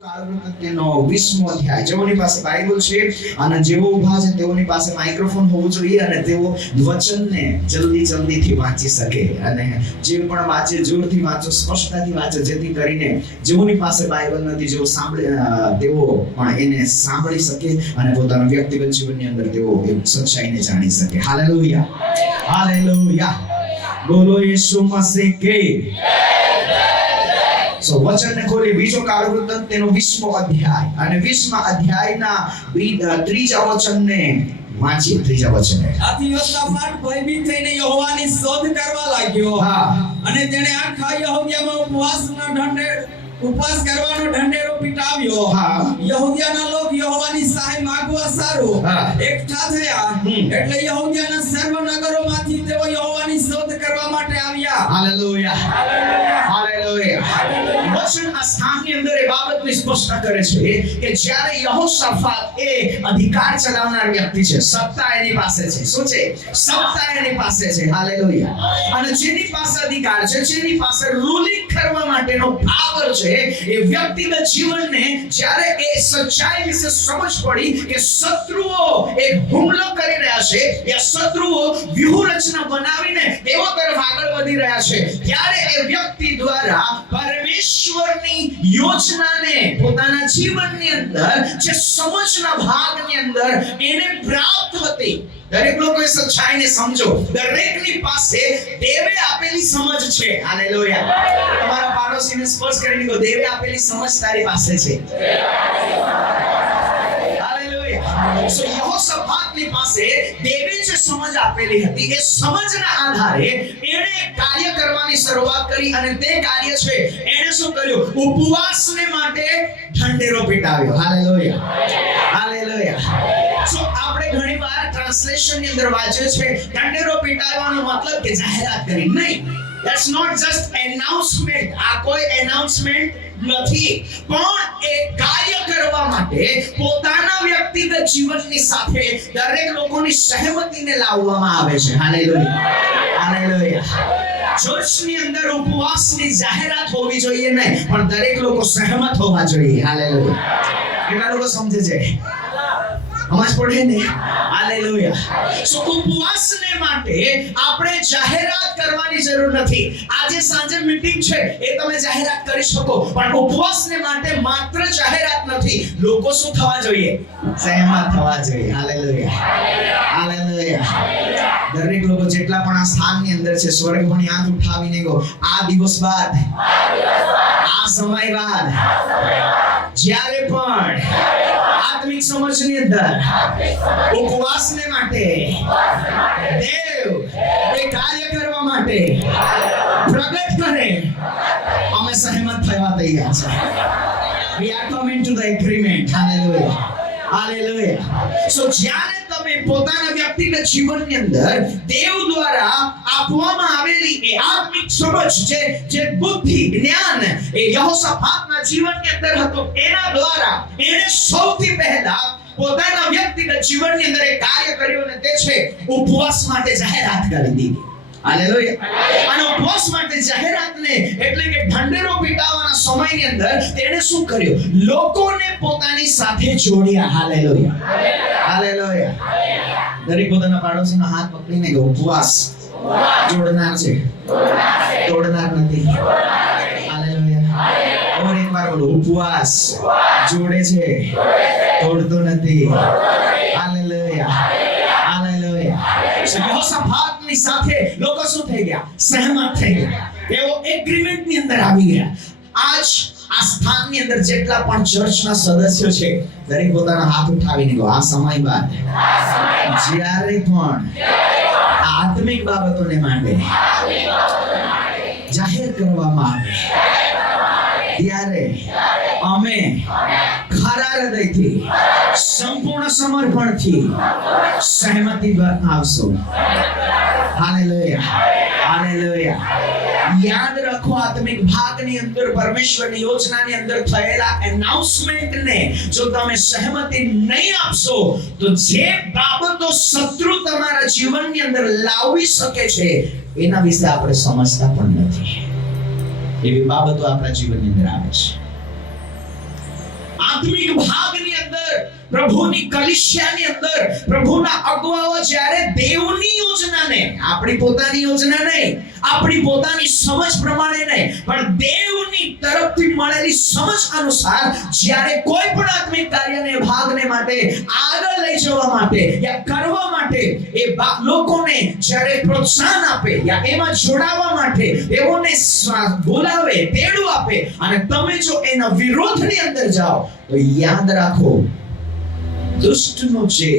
કાળવૃત્તિનો 20મો અધ્યાય જેઓની પાસે બાઇબલ છે અને જેઓ ઊભા છે તેઓની પાસે માઇક્રોફોન હોવું જોઈએ અને તેઓ વચનને જલ્દીથી વાંચી શકે અને જે પણ વાંચે જોરથી વાંચો, સ્પષ્ટતાથી વાંચો, જેથી કરીને જેઓની પાસે બાઇબલ નથી જેઓ તેઓ પણ એને સાંભળી શકે અને પોતાના વ્યક્તિગત જીવનની અંદર તેઓ એક સચ્ચાઈને જાણી શકે. હાલેલુયા, હાલેલુયા, બોલો યેસુ મસીહ કી. So વચનને ખોલી બીજો કાળવૃત્તાંત તેનો 20મો અધ્યાય અને 20મા અધ્યાયના ત્રીજા વચનને વાંચીએ. ત્રીજા વચને આથી યોસાફાટ ભયભીત થઈને યહોવાની શોધ કરવા લાગ્યો. અને તેણે આખા યહૂદિયામાં ઉપવાસ કરવાનો ઢંઢેરો પીટાવ્યો. યહૂદિયાના લોક યહોવાની સહાય માંગવા સારું એકઠા થયા. એટલે યહૂદિયાના સર્વ નગરોમાંથી તેઓ યહોવાની શોધ કરવા માટે આવ્યા. Hallelujah, hallelujah. વચન આ સ્થાનની અંદર એ બાબતને સ્પષ્ટ કરે છે કે જ્યારે યહોશાફાત એ અધિકાર ચલાવનાર વ્યક્તિ છે, સત્તા એની પાસે છે. શું છે? સત્તા એની પાસે છે. હાલેલુયા. અને જેની પાસે અધિકાર છે, જેની પાસે રૂલિંગ કરવા માટેનો પાવર છે, એ વ્યક્તિગત જીવનને જ્યારે એ સચ્ચાઈ વિશે સમજ પડી કે શત્રુઓ એક હુમલો કરી રહ્યા છે, એ શત્રુઓ વ્યૂહરચના બનાવીને તેઓ તરફ આગળ વધી રહ્યા છે, ત્યારે એ વ્યક્તિ દ્વારા પરમેશ્વરની યોજનાને પોતાના જીવનની અંદર જે સમજના ભાગની અંદર એને પ્રાપ્ત હતી. દરેક લોકોએ સચ્ચાઈને સમજો. દરેકની પાસે દેવે આપેલી સમજ છે. હાલેલુયા. તમારા પાડોશીને સ્પર્શ કરીને કહો, દેવે આપેલી સમજ તારી પાસે છે. હાલેલુયા. સો યહોશાફાતની પાસે દેવે જે સમજ આપેલી હતી, એ સમજના આધારે એણે કાર્ય કરવાની શરૂઆત કરી અને તે કાર્ય છે એણે શું કર્યું? ઉપવાસને માટે ઢંઢેરો પીટાવ્યો. Hallelujah, hallelujah. સો આપણે ઘણીવાર ટ્રાન્સલેશનની અંદર વાંચ્યું છે ઢંઢેરો પીટાવવાનો મતલબ કે જાહેરાત કરી. નહીં, that's not just announcement. આ કોઈ announcement નથી, પણ એ કાર્ય કરવા માટે પોતાના વ્યક્તિગત જીવનની સાથે દરેક લોકોની સહમતિને લાવવામાં આવે છે. Hallelujah, hallelujah. ચર્ચની અંદર ઉપવાસની જાહેરાત હોવી જોઈએ નહીં, પણ દરેક લોકો સહમત હોવા જોઈએ. હાલેલુયા. કેટલા લોકો સમજે છે? સમજ પડે ને? હાલેલુયા. સો ઉપવાસને માટે આપણે જાહેરાત કરવાની જરૂર નથી. આજે સાંજે મીટિંગ છે એ તમે જાહેરાત કરી શકો, પણ ઉપવાસને માટે માત્ર જાહેરાત નથી. લોકો શું થવા જોઈએ? સહમત થવા જોઈએ. Hallelujah, hallelujah. દરેક લોકો જેટલા પણ આ સ્થાનની અંદર છે, સ્વર્ગની આંખ ઉઠાવીને કહો, આ દિવસ બાદ, આ સમય બાદ, જ્યારે પણ આત્મિક સમજની અંદર ઉપવાસને માટે દેવ એ કાર્ય કરવા માટે પ્રગટ કરે, અમે સહમત થવા તૈયાર છે. We are coming to the agreement. Hallelujah, hallelujah. So જ્યારે તમે પોતાના વ્યક્તિગત જીવનની અંદર દેવ દ્વારા આપવામાં આવેલી એ આત્મિક સમજ, જે બુદ્ધિ, જ્ઞાન એ યહોશાફાતના જીવનની અંદર હતો, એના દ્વારા એને સૌથી પહેલા પોતાના વ્યક્તિગત જીવનની અંદર એક કાર્ય કર્યું અને તે છે ઉપવાસ માટે જાહેરાત કરી દીધી. હાલેલુયા. અને ઉપવાસ માટે જાહેરાતને એટલે કે ઢંઢેરો પીટાવવાના સમયની અંદર તેણે શું કર્યું? લોકોને પોતાની સાથે જોડ્યા. Hallelujah, hallelujah. દરેક પોતાના પાડોશીનો હાથ પકડીને કહો, ઉપવાસ જોડનાર છે, તોડનાર નથી. હાલેલુયા. ઓર એકવાર બોલો, ઉપવાસ જોડે છે, તોડતો નથી. Hallelujah, hallelujah. યહોશાફાતની સાથે લોકો શું થઈ ગયા? સહમત થઈ ગયા. તેઓ એગ્રીમેન્ટની અંદર આવી ગયા. આજ આ સ્થાનની અંદર જેટલા પણ ચર્ચના સદસ્યો છે, દરેક પોતાના હાથ ઉઠાવીને કહો, આ સમય બાદ જ્યારે પણ આત્મિક બાબતોને માટે જાહેર કરવામાં આવે, ત્યારે અમે ખરા હૃદયથી, સંપૂર્ણ સમર્પણથી સહમતિ આવશો. Hallelujah, hallelujah. યાદ રાખો, આત્મિક ભાગની અંદર પરમેશ્વરની યોજનાની અંદર થયેલા એનાઉન્સમેન્ટને જો તમે સહમતિ નહીં આપશો, તો જે બાબતો શત્રુ તમારા જીવનની અંદર લાવી શકે છે એના વિશે આપણે સમજતા પણ નથી. એવી બાબતો આપણા જીવનની અંદર આવે છે. આત્મિક ભાગની અંદર પ્રભુની કલીસિયાની અંદર પ્રભુના અગવાઓ જ્યારે દેવની યોજનાને, આપણી પોતાની યોજના નહીં, આપણી પોતાની સમજ પ્રમાણે નહીં, પણ દેવની તરફથી મળેલી સમજ અનુસાર જ્યારે કોઈ પણ આત્મિક કાર્યને, ભાગને માટે આગળ લઈ જવા માટે યા કરવા માટે એ લોકોને જ્યારે પ્રોત્સાહન આપે યા એમાં જોડાવા માટે એઓને બોલાવે, તેડું આપે અને તમે જો એના વિરોધની અંદર જાઓ તો યાદ રાખો, દુષ્ટનું જે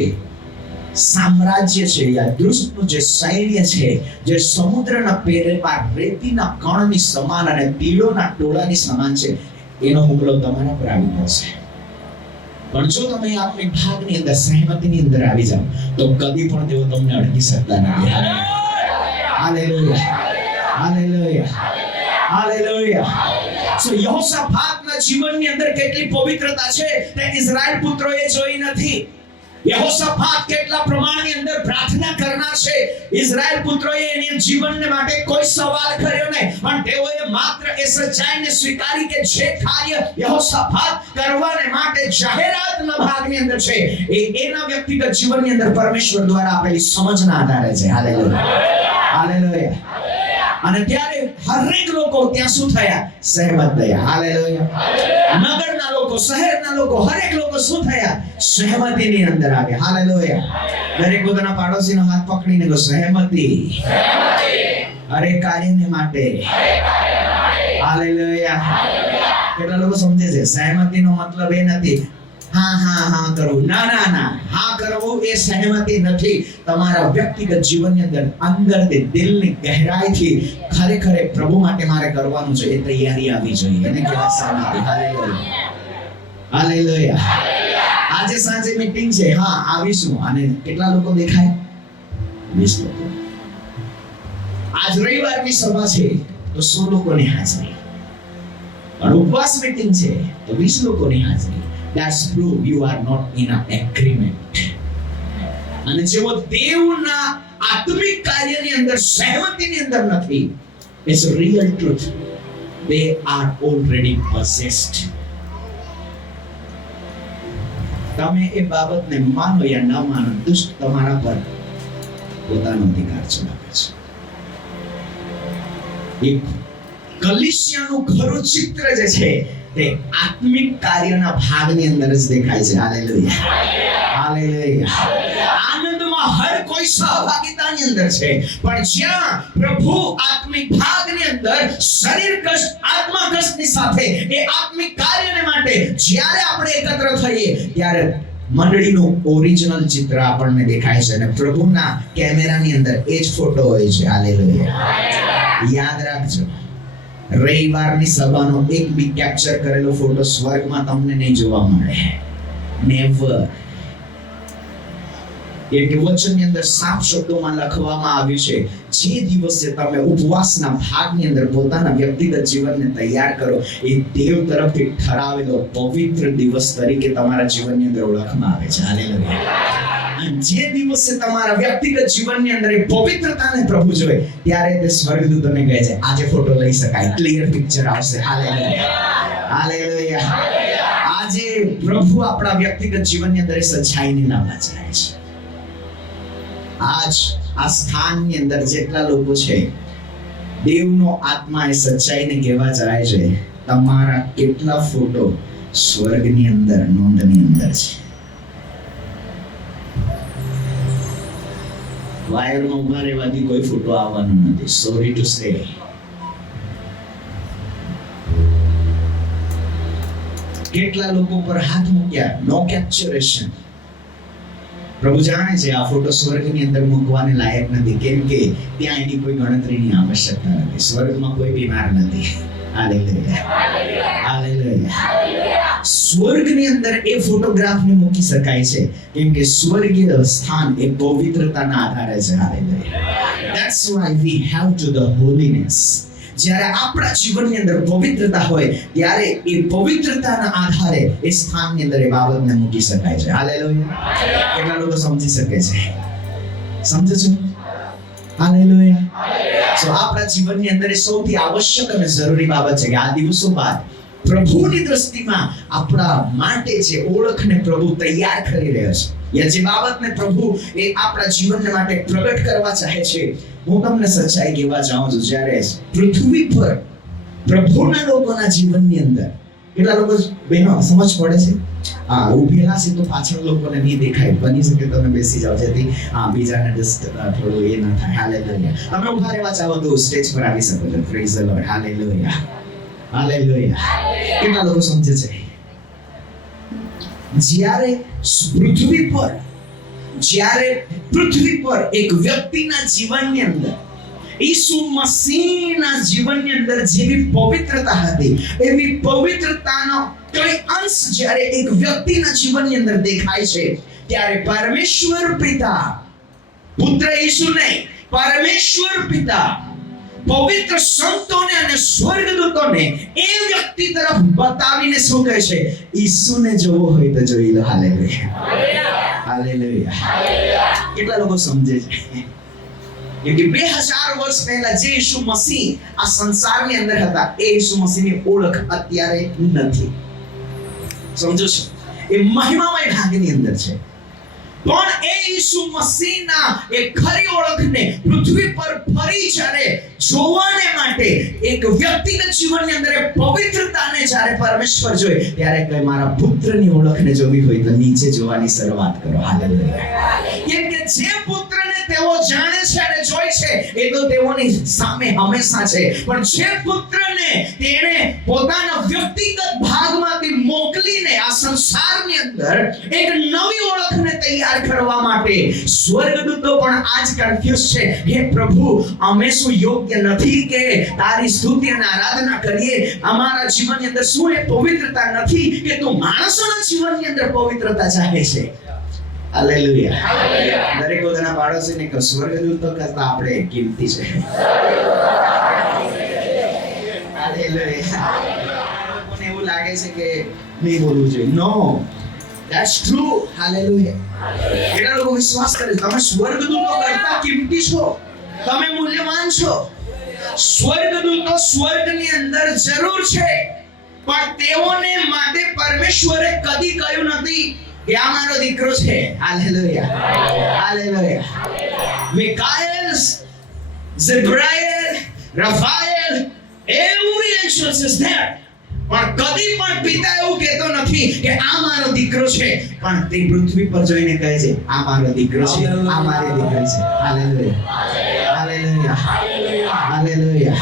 સામ્રાજ્ય છે યા દુષ્ટનું જે સૈન્ય છે, જે સમુદ્રના પેરે પાર રેતીના કણની સમાન અને તીડોના ટોળાની સમાન છે, એનો હુમલો તમારા પર આવી પડશે. પણ જો તમે આત્મિક ભાગની અંદર, સહમતિની અંદર આવી જાઓ તો કદી પણ તેઓ તમને અડકી શકતા નથી. Hallelujah, hallelujah, hallelujah. સો યહોશાફાતના જીવનની અંદર કેટલી પવિત્રતા છે તે ઇઝરાયલ પુત્રોએ જોઈ નથી. યહોશાફાત કેટલા પ્રમાણની અંદર પ્રાર્થના કરનાર છે, ઇઝરાયલ પુત્રોએ એની જીવનને માટે કોઈ સવાલ કર્યો નહીં, પણ તેઓએ માત્ર એ સચ્ચાઈને સ્વીકારી કે જે કાર્ય યહોશાફાત કરવાને માટે જાહેરાતના ભાગની અંદર છે એ એના વ્યક્તિગત જીવનની અંદર પરમેશ્વર દ્વારા આપેલી સમજના આધારે છે. Hallelujah, hallelujah. અને ત્યારે હરેક લોકો ત્યાં શું થયા? સહેમત થયા. હાલેલુયા. નગરના લોકો, શહેરના લોકો, હરેક લોકો શું થયા? સહેમતીની અંદર આવ્યા. હાલેલુયા. દરેક પોતાના પાડોશીનો હાથ પકડીને કહો, સહેમતી હરેક કાર્યને માટે. હાલેલુયા. કેટલા લોકો સમજે છે સહેમતીનો મતલબ એ નથી હા હા હા કરવું. ના ના ના, હા કરવું એ સહેમતી નથી. તમારા વ્યક્તિગત જીવનની અંદર અંદરથી, દિલની ગહેરાઈથી ખરેખર પ્રભુ માટે મારે કરવાનું છે એ તૈયારી આવી જોઈએ. એને કહેવાય સહેમતી. Hallelujah, hallelujah. આજે સાંજે મીટિંગ છે, હા આવીશું. અને કેટલા લોકો દેખાય? 20 લોકો. આજ રવિવારની સભા છે તો 100 લોકોની હાજરી. પણ ઉપવાસ મીટિંગ છે તો 20 લોકોની હાજરી. That's proof you are not in an agreement. અને જેઓ દેવના આત્મિક કાર્યની અંદર, સહમતિની અંદર નથી, it's a real truth. They are already possessed. તમે એ બાબતને માનો યા ન માનો, દુષ્ટ તમારા પર પોતાનો અધિકાર ચલાવે છે. એક કલીસિયાનું ખરું ચિત્ર જે છે તે આત્મિક કાર્યના ભાગની અંદર જ દેખાય છે. Hallelujah, hallelujah. આનંદમાં હર કોઈ સહભાગિતાની અંદર છે, પણ જ્યાં પ્રભુ આત્મિક ભાગની અંદર શરીર કષ્ટ, આત્મા કષ્ટની સાથે એ આત્મિક કાર્યને માટે જ્યારે આપણે એકત્ર થઈએ ત્યારે મંડળીનું ઓરિજિનલ ચિત્ર આપણને દેખાય છે અને પ્રભુના કેમેરાની અંદર એ જ ફોટો હોય છે. હાલેલુયા. યાદ રાખજો, રવિવારની સભાનો એક બી કેપ્ચર કરેલો ફોટો સ્વર્ગમાં તમને નહીં જોવા મળે. નેવર. એક વચનની અંદર સાફ શબ્દોમાં લખવામાં આવ્યું છે, જે દિવસે તમે ઉપવાસના ભાગની અંદર પોતાના વ્યક્તિગત જીવનને તૈયાર કરો એ દેવ તરફથી ઠરાવેલો પવિત્ર દિવસ તરીકે તમારા જીવનની અંદર ઓળખવામાં આવે છે. હાલેલુયા. જે દિવસે તમારા વ્યક્તિગત જીવનની અંદર એ પવિત્રતાને પ્રભુ જોઈ ત્યારે તે સ્વર્ગદૂતોને કહે છે આજે ફોટો લઈ શકાય, ક્લિયર પિક્ચર આવશે. Hallelujah, hallelujah. આજે પ્રભુ આપણા વ્યક્તિગત જીવનની અંદર એ સચ્ચાઈને લાવવા ચાહે છે. આજ આ સ્થાનની અંદર જેટલા લોકો છે, દેવનો આત્મા એ સચ્ચાઈને કહેવા ચાહે છે તમારા કેટલા ફોટો સ્વર્ગની અંદર નોંધની અંદર છે. વાયરમાં ઉભા રહેવાથી કોઈ ફોટો આવવાનો નથી. Sorry to say. કેટલા લોકો પર હાથ મૂક્યા, નો કેપ્ચરેશન. પ્રભુ જાણે છે આ ફોટો સ્વર્ગની અંદર મૂકવાને લાયક નથી, કેમ કે ત્યાં એની કોઈ ગણતરીની આવશ્યકતા નથી. સ્વર્ગમાં કોઈ બીમાર નથી. Hallelujah, hallelujah. સ્વર્ગની અંદર એ ફોટોગ્રાફને મૂકી શકાય છે કેમ કે સ્વર્ગીય સ્થાન એ પવિત્રતાના આધારે છે. Hallelujah. That's why we have to the holiness. જ્યારે આપણા જીવનની અંદર પવિત્રતા હોય ત્યારે એ પવિત્રતાના આધારે એ સ્થાનની અંદર એ બાબતને મૂકી શકાય છે. હાલેલુયા. કેટલા લોકો સમજી શકે છે? સમજો છો? હાલેલુયા. સો આપણા જીવનની અંદર એ સૌથી આવશ્યક અને જરૂરી બાબત છે કે આ દિવસો બાદ પ્રભુની દ્રષ્ટિમાં આપણા માટે જે ઓળખને પ્રભુ તૈયાર કરી રહ્યા છે, યા જે બાબતને પ્રભુ એ આપણા જીવન માટે પ્રગટ કરવા ચાહે છે, હું તમને સચ્ચાઈ કહેવા ચાહું છું, જ્યારે પૃથ્વી પર પ્રભુના લોકોના જીવનની અંદર કેટલા લોકો બેનો સમજ પડે છે? હા, ઉભેલા છે તો પાછળ લોકોને નહીં દેખાય, બની શકે તમે બેસી જાઓ જેથી બીજાને જસ્ટ થોડું એ ના થાય. હાલેલુયા. તમે ઉભા રહેવા ચાહો તો સ્ટેજ પર આવી શકો છો. Praise the lord. Hallelujah. Hallelujah. કેટલા લોકો સમજે છે? જ્યારે પૃથ્વી પર એક વ્યક્તિના જીવનની અંદર ઈસુ મસીહના જીવનની અંદર જેવી પવિત્રતા હતી, એવી પવિત્રતાનો કઈ અંશ જ્યારે એક વ્યક્તિના જીવનની અંદર દેખાય છે, ત્યારે પરમેશ્વર પિતા, પુત્ર ઈસુ નહીં, પરમેશ્વર પિતા પવિત્ર સંતોને અને સ્વર્ગદૂતોને એ વ્યક્તિ તરફ બતાવીને શું કહે છે? ઈસુને જોવો હોય તો જોઈ લો. હાલેલુયા. હાલેલુયા. કેટલા લોકો સમજે છે? કેમ કે 2000 વર્ષ પહેલા જે ઈસુ મસીહ આ સંસારની અંદર હતા, એ ઈસુ મસીહની ઓળખ અત્યારે નથી. સમજો છો? એ મહિમામય ભાગની અંદર છે, પણ એ ઈસુ મસીહના એ ખરી ઓળખને પૃથ્વી પર ફરી જ્યારે જોવાને માટે એક વ્યક્તિગત જીવનની અંદર એ પવિત્રતાને જ્યારે પરમેશ્વર જોઈ, ત્યારે કહે મારા પુત્રની ઓળખને જોવી હોય તો નીચે જોવાની શરૂઆત કરો. હાલેલુયા. કેમ કે જે પુત્રને તેઓ જાણે છે અને જોઈ છે, એ તો તેઓની સામે હંમેશા છે, પણ જે પુત્રને તેણે પોતાના વ્યક્તિગત ભાગમાંથી મોકલીને આ સંસારની અંદર એક નવી ઓળખને તૈયાર કરવા માટે સ્વર્ગદૂતો પણ આજ કન્ફ્યુઝ છે. હે પ્રભુ, અમે શું યોગ્ય નથી કે તારી સ્તુતિ અને આરાધના કરીએ? અમારા જીવનની અંદર શું એ પવિત્રતા નથી કે તું માણસોના જીવનની અંદર પવિત્રતા ચાહે છે? હાલેલુયા. દરેક પોતાના પાડોશીને કહો, સ્વર્ગદૂતો કરતા આપણે કિંમતી છે. હાલેલુયા. લોકોને એવું લાગે છે કે નહીં બોલવું જોઈએ. નો, ધેટ્સ ટ્રુ. હાલેલુયા. કેટલા લોકો વિશ્વાસ કરે છે તમે સ્વર્ગદૂતો કરતા કિંમતી છો, તમે મૂલ્યવાન છો? સ્વર્ગદૂતો સ્વર્ગની અંદર જરૂર છે, પણ તેઓને માટે પરમેશ્વરે કદી કહ્યું નથી કે આ મારો દીકરો છે. Hallelujah. Hallelujah. Michael, Gabriel, Raphael, every angel is there, પણ કદી પણ પિતા એવું કહેતો નથી કે આ મારો દીકરો છે, પણ તે પૃથ્વી પર જોઈને કહે છે આ મારો દીકરો છે, આ મારી દીકરી છે. હાલેલુયા. હાલેલુયા. હાલેલુયા.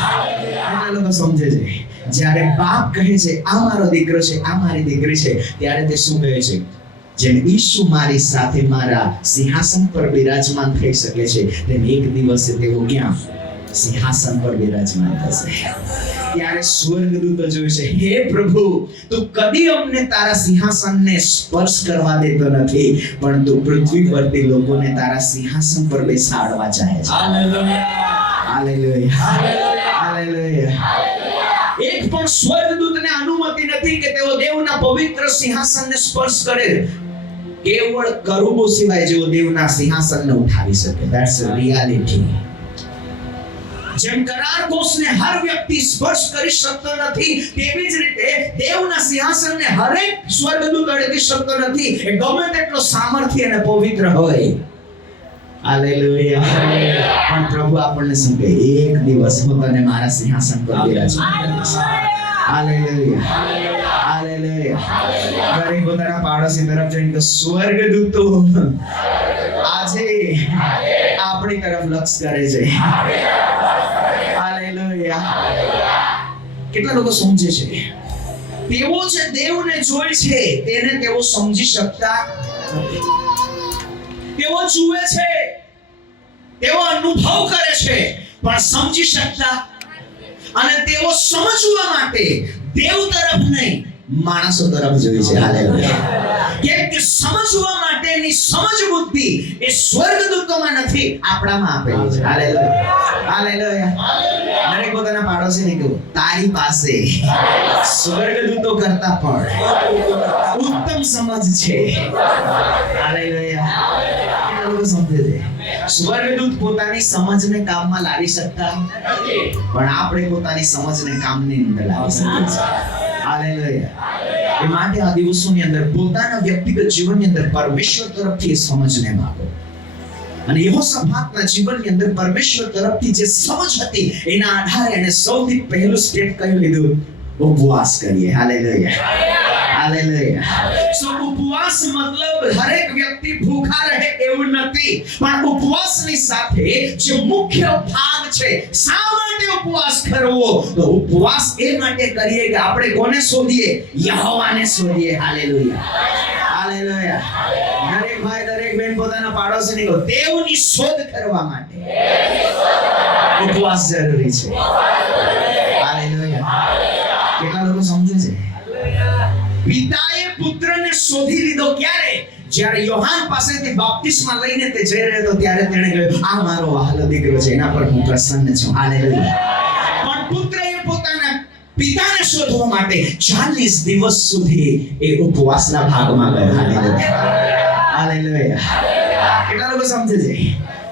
કેટલા લોકો સમજે છે? જ્યારે બાપ કહે છે આ મારો દીકરો છે, આ મારી દીકરી છે, ત્યારે તે શું કહે છે? જેમ ઈસુ મારી સાથે મારા સિંહાસન પર બિરાજમાન થઈ શકે છે, તેમ એક દિવસે તેઓ ક્યાં? સિંહાસન પર બિરાજમાન થશે. ત્યારે સ્વર્ગદૂતો જોશે, હે પ્રભુ, તું કદી અમને તારા સિંહાસનને સ્પર્શ કરવા દેતો નથી, પણ તું પૃથ્વી પરથી લોકોને તારા સિંહાસન પર બેસાડવા ચાહે છે. હાલેલુયા. હાલેલુયા. એક પણ સ્વર્ગદૂતને અનુમતિ નથી કે તેઓ દેવના પવિત્ર સિંહાસનને સ્પર્શ કરે, કેવળ કરુબો સિવાય જેઓ દેવના સિંહાસનને ઉઠાવી શકે. That's a reality. જેમ કરાર કોષને હર વ્યક્તિ સ્પર્શ કરી શકતો નથી, તેવી જ રીતે દેવના સિંહાસનને હરેક સ્વર્ગદૂત અડકી શકતો નથી, એ ગમે તેટલો સામર્થ્ય અને પવિત્ર હોય. હાલેલુયા. પણ પ્રભુ આપણને શું કહે? એક દિવસ હું તને મારા સિંહાસન પર બિરાજમાન કરીશ. હાલેલુયા. હાલેલુયા. દરેક પોતાના પાડોશી તરફ જોઈને કે સ્વર્ગદૂતો આજે આપણી તરફ લક્ષ કરે છે. કેટલા લોકો સમજે છે? તેઓ જે દેવને જોઈ છે તેને તેઓ સમજી શકતા નથી. તેઓ જુએ છે, તેઓ અનુભવ કરે છે, પણ સમજી શકતા, અને તેઓ સમજવા માટે દેવ તરફ નહીં, માણસો તરફ જોઈ છે. હાલેલુયા. કેમ કે સમજવા માટેની સમજ બુદ્ધિ એ સ્વર્ગદૂતોમાં નથી, આપણામાં આપેલી છે. હાલેલુયા. હાલેલુયા. દરેક પોતાના પાડોશીને કહો, તારી પાસે સ્વર્ગદૂતો કરતા પણ ઉત્તમ સમજ છે. હાલેલુયા. કેટલા લોકો સમજે છે? સ્વર્ગદૂત પોતાની સમજને કામમાં લાવી શકતા નથી, પણ આપણે પોતાની સમજને કામની અંદર લાવી શકીએ છીએ. હાલેલુયા. એ માટે આ દિવસોની અંદર પોતાના વ્યક્તિગત જીવનની અંદર પરમેશ્વર તરફથી સમજને માંગો. અને યહોશાફાતના જીવનની અંદર પરમેશ્વર તરફથી જે સમજ હતી એના આધારે એને સૌથી પહેલું સ્ટેપ કયું લીધું? ઉપવાસ કરીએ. હાલેલુયા. હાલેલુયા. સો ઉપવાસ મતલબ દરેક વ્યક્તિ ભૂખા રહે એવું નથી, પણ ઉપવાસની સાથે જે મુખ્ય ભાગ છે, શા માટે ઉપવાસ કરવો? તો ઉપવાસ એ માટે કરીએ કે આપણે કોને શોધીએ? યહોવાને શોધીએ. હાલેલુયા. હાલેલુયા. દરેક ભાઈ દરેક બહેન પોતાના પાડોશીને કહો, દેવની શોધ કરવા માટે ઉપવાસ જરૂરી છે. હાલેલુયા. કેટલા લોકો સમજે છે? પિતાએ પુત્રને શોધી લીધો ક્યારે? જ્યારે યોહાન પાસેથી બાપ્તિસ્મા લઈને તે જઈ રહ્યો હતો ત્યારે તેણે કહ્યું, આ મારો વહાલો દીકરો છે, એના પર હું પ્રસન્ન છું. હાલેલુયા. પણ પુત્રએ પોતાના પિતાને શોધવા માટે 40 દિવસ સુધી એ ઉપવાસના ભાગમાં ગયો. હાલેલુયા. હાલેલુયા. કેટલા લોકો સમજે છે?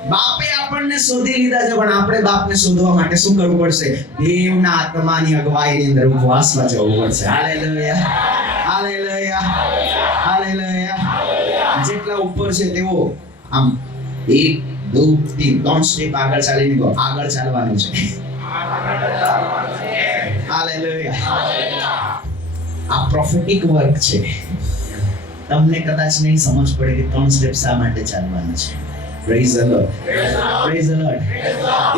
બાપે આપણને શોધી લીધા છે, પણ આપણે બાપને શોધવા માટે શું કરવું પડશે? દેવના આત્માની અગવાઈની અંદર ઉપવાસમાં જવું પડશે. હાલેલુયા. હાલેલુયા. હાલેલુયા. જેટલા ઉપર છે તેઓ આમ 1 2 3 સ્ટેપ આગળ ચાલીને કહો, આગળ ચાલવાનું છે. હાલેલુયા. આ પ્રોફેટિક વર્ક છે. તમને કદાચ નહીં સમજ પડે કે 3 સ્ટેપ શા માટે ચાલવાનું છે. Praise the lord. Praise the lord.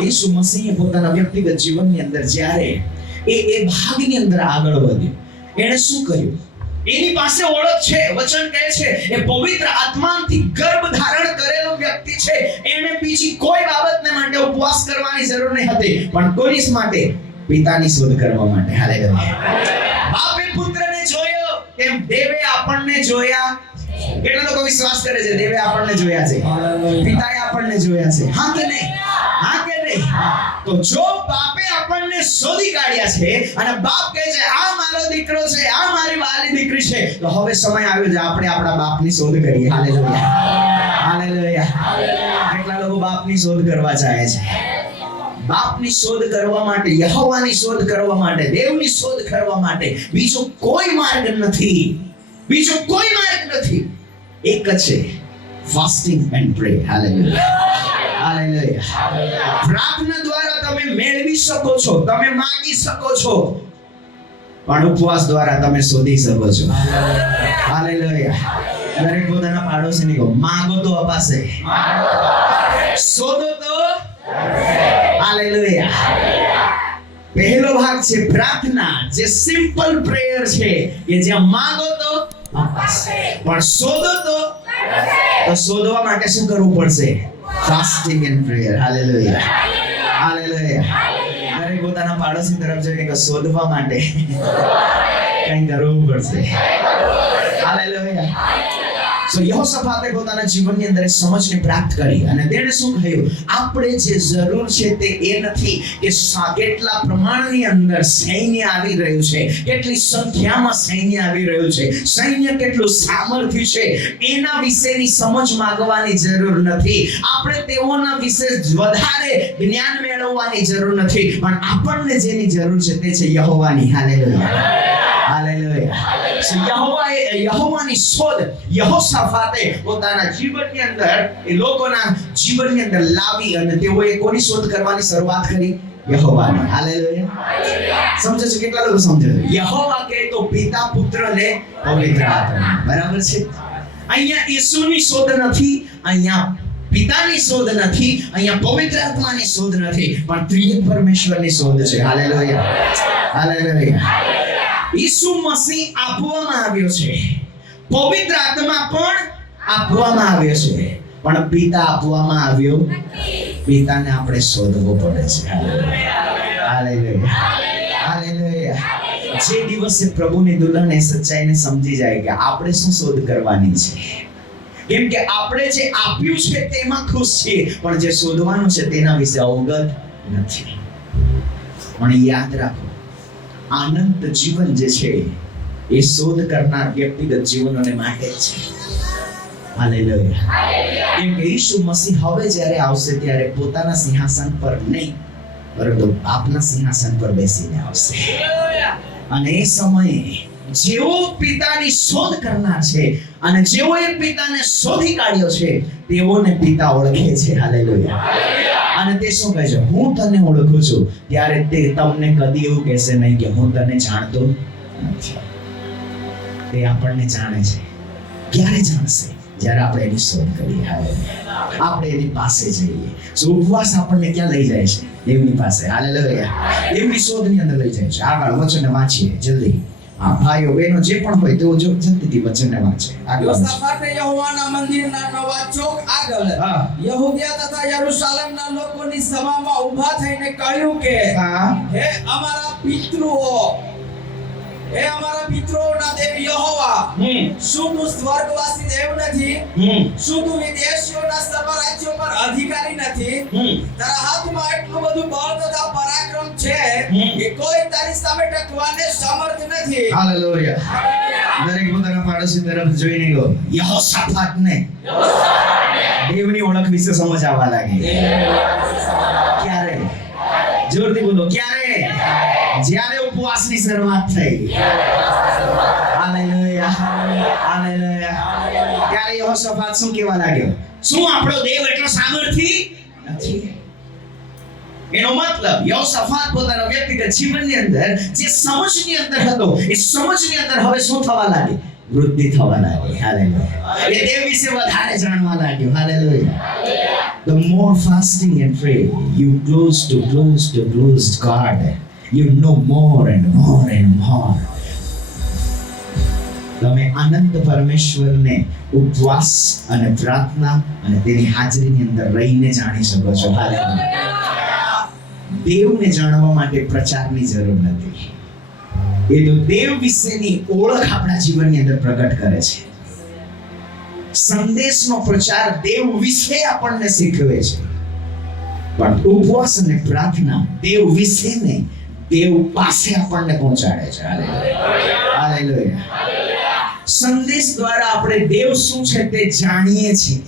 ઈસુ મસીહે પોતાના વ્યક્તિગત જીવનની અંદર જ્યારે એ ભાગની અંદર આગળ વધ્યો, એણે શું કર્યું? એની પાસે ઓળખ છે. વચન કહે છે એ પવિત્ર આત્માથી ગર્ભ ધારણ કરેલો વ્યક્તિ છે. એને બીજી કોઈ બાબતને માટે ઉપવાસ કરવાની જરૂર નહીં હતી, પણ કોની માટે? પિતાની શોધ કરવા માટે. હાલેલુયા. બાપે પુત્રને જોયો એમ દેવે આપણને જોયા. કેટલા લોકો વિશ્વાસ કરે છે દેવે આપણને જોયા છે? પિતાએ આપણને જોયા છે. હા કે નહીં? હા કે નહીં? તો જો બાપે આપણને શોધી કાઢ્યા છે અને બાપ કહે છે આ મારો દીકરો છે, આ મારી વાલી દીકરી છે, તો હવે સમય આવ્યો છે આપણે આપણા બાપની શોધ કરીએ. હાલેલુયા. હાલેલુયા. કેટલા લોકો બાપની શોધ કરવા ચાહે છે? બાપની શોધ કરવા માટે, યહોવાની શોધ કરવા માટે, દેવની શોધ કરવા માટે બીજો કોઈ માર્ગ નથી. બીજો કોઈ માર્ગ નથી. એક જ છે, fasting and pre. Hallelujah. Hallelujah. પ્રાર્થના દ્વારા તમે મેળવી શકો છો, તમે માંગી શકો છો, પણ ઉપવાસ દ્વારા તમે શોધી શકો છો. હાલેલુયા. દરેક પોતાના પાડોશીને કહો, માંગો તો અપાશે, શોધો તો. હાલેલુયા. પહેલો ભાગ છે પ્રાર્થના, જે સિમ્પલ પ્રેયર છે કે જ્યાં માંગો તો અપાશે, પણ શોધો તો શોધવા માટે શું કરવું પડશે? Fasting and prayer. Hallelujah. Hallelujah. દરેક પોતાના પાડોશી તરફ જોઈને કે શોધવા માટે કંઈ કરવું પડશે. હાલેલુયા. સો યહોશાફાતે પોતાના જીવનની અંદર સમજને પ્રાપ્ત કરી અને તેણે શું કહ્યું? આપણે જે જરૂર છે તે એ નથી કે કેટલા પ્રમાણની અંદર સૈન્ય આવી રહ્યું છે, કેટલી સંખ્યામાં સૈન્ય આવી રહ્યું છે, સૈન્ય કેટલું સામર્થ્ય છે, એના વિશેની સમજ માંગવાની જરૂર નથી. આપણે તેઓના વિશે વધારે જ્ઞાન મેળવવાની જરૂર નથી, પણ આપણને જેની જરૂર છે તે છે યહોવાની. હાલેલુયા. હાલેલુયા. યહોવાની શોધ યહોશાફાતે પોતાના જીવનની અંદર એ લોકોના જીવનની અંદર લાવી અને તેઓએ કોની શોધ કરવાની શરૂઆત કરી? યહોવાની. હાલેલુયા. સમજો છો? કેટલા લોકો સમજે છે? યહોવા કહે તો પિતા, પુત્ર અને પવિત્ર આત્મા. બરાબર છે? અહીંયા ઈસુની શોધ નથી, અહીંયા પિતાની શોધ નથી, અહીંયા પવિત્ર આત્માની શોધ નથી, પણ ત્રિએક પરમેશ્વરની શોધ છે. હાલેલુયા. હાલેલુયા. ઈસુ મસીહ આપવામાં આવ્યો છે, પવિત્ર આત્મા પણ આપવામાં આવ્યો છે, પણ પિતા આપવામાં આવ્યો પિતાને આપણે શોધવો પડે છે. હાલેલુયા. હાલેલુયા. જે દિવસે પ્રભુની દુલ્હન એ સચ્ચાઈને સમજી જાય કે આપણે શું શોધ કરવાની છે, કેમ કે આપણે જે આપ્યું છે તેમાં ખુશ છીએ, પણ જે શોધવાનું છે તેના વિશે અવગત નથી. પણ યાદ રાખો, આનંદ જીવન જે છે એ શોધ કરનાર વ્યક્તિગત જીવનોને માટે છે. હાલેલુયા. કેમ કે ઈસુ મસીહ હવે જ્યારે આવશે ત્યારે પોતાના સિંહાસન પર નહીં, પરંતુ બાપના સિંહાસન પર બેસીને આવશે. અને એ સમયે જેઓ પિતાની શોધ કરનાર છે અને જેઓએ પિતાને શોધી કાઢ્યો છે તેઓને પિતા ઓળખે છે. હાલેલુયા. અને તે શું કહે છે? હું તને ઓળખું છું. ત્યારે તે તમને કદી એવું કહેશે નહીં કે હું તને જાણતો નથી. તે આપણને જાણે છે. ક્યારે જાણશે? જ્યારે આપણે એની શોધ કરીએ. હાલેલુયા. આપણે એની પાસે જઈએ. સો ઉપવાસ આપણને ક્યાં લઈ જાય છે? દેવની પાસે. હાલેલુયા. દેવની શોધની અંદર લઈ જાય છે. આગળ વચન વાંચીએ જલ્દી. હા ભાઈઓ બહેનો જે પણ હોય તેઓ જો જલ્દીથી વચનને વાંચે. આગળ વાંચો. યોસાફાટે યહોવાના મંદિરના નવા ચોક આગળ યહૂદિયા તથા યરૂશાલેમના લોકોની સભામાં ઊભા થઈને કહ્યું કે હે અમારા પિતૃઓના દેવ યહોવા, શું તું સ્વર્ગવાસી દેવ નથી? શું તું વિદેશીઓના સર્વ રાજ્યો પર અધિકારી નથી? તારા હાથમાં એટલું બધું બળ તથા પરાક્રમ છે કે કોઈ તારી સામે ટકવાને સમર્થ નથી. હાલેલુયા. દરેક પોતાના પાડોશી તરફ જોઈને ગયો યહોશાફાટને દેવની ઓળખ વિશે સમજ આવવા લાગી. ક્યારે? જોરથી બોલો. ક્યારે? જ્યારે ઉપવાસની શરૂઆત થઈ. હાલેલુયા. હાલેલુયા. ત્યારે યહોશાફાટ શું કહેવા લાગ્યો? શું આપણો દેવ એટલો સામર્થ્ય નથી? એનો મતલબ યહોશાફાટ પોતાના વ્યક્તિગત જીવનની અંદર જે સમજની અંદર હતો એ સમજની અંદર હવે શું થવા લાગી? વૃદ્ધિ થવા લાગી. હાલેલુયા. એ દેવ વિશે વધારે જાણવા લાગ્યો. Hallelujah. The more fasting and pray, you close to God. You know more and more and more. તમે અનંત પરમેશ્વરને ઉપવાસ અને પ્રાર્થના અને તેની હાજરીની અંદર રહીને જાણી શકો છો. હાલેલુયા. દેવને જાણવા માટે પ્રચારની જરૂર નથી. એ તો દેવ વિશેની ઓળખ આપણા જીવનની અંદર પ્રગટ કરે છે. સંદેશનો પ્રચાર દેવ વિશે આપણને શીખવે છે. પણ ઉપવાસ અને પ્રાર્થના દેવ વિશેને દેવ પાસે આપણને પહોંચાડે છે. હાલેલુયા. હાલેલુયા. સંદેશ દ્વારા આપણે દેવ શું છે તે જાણીએ છીએ.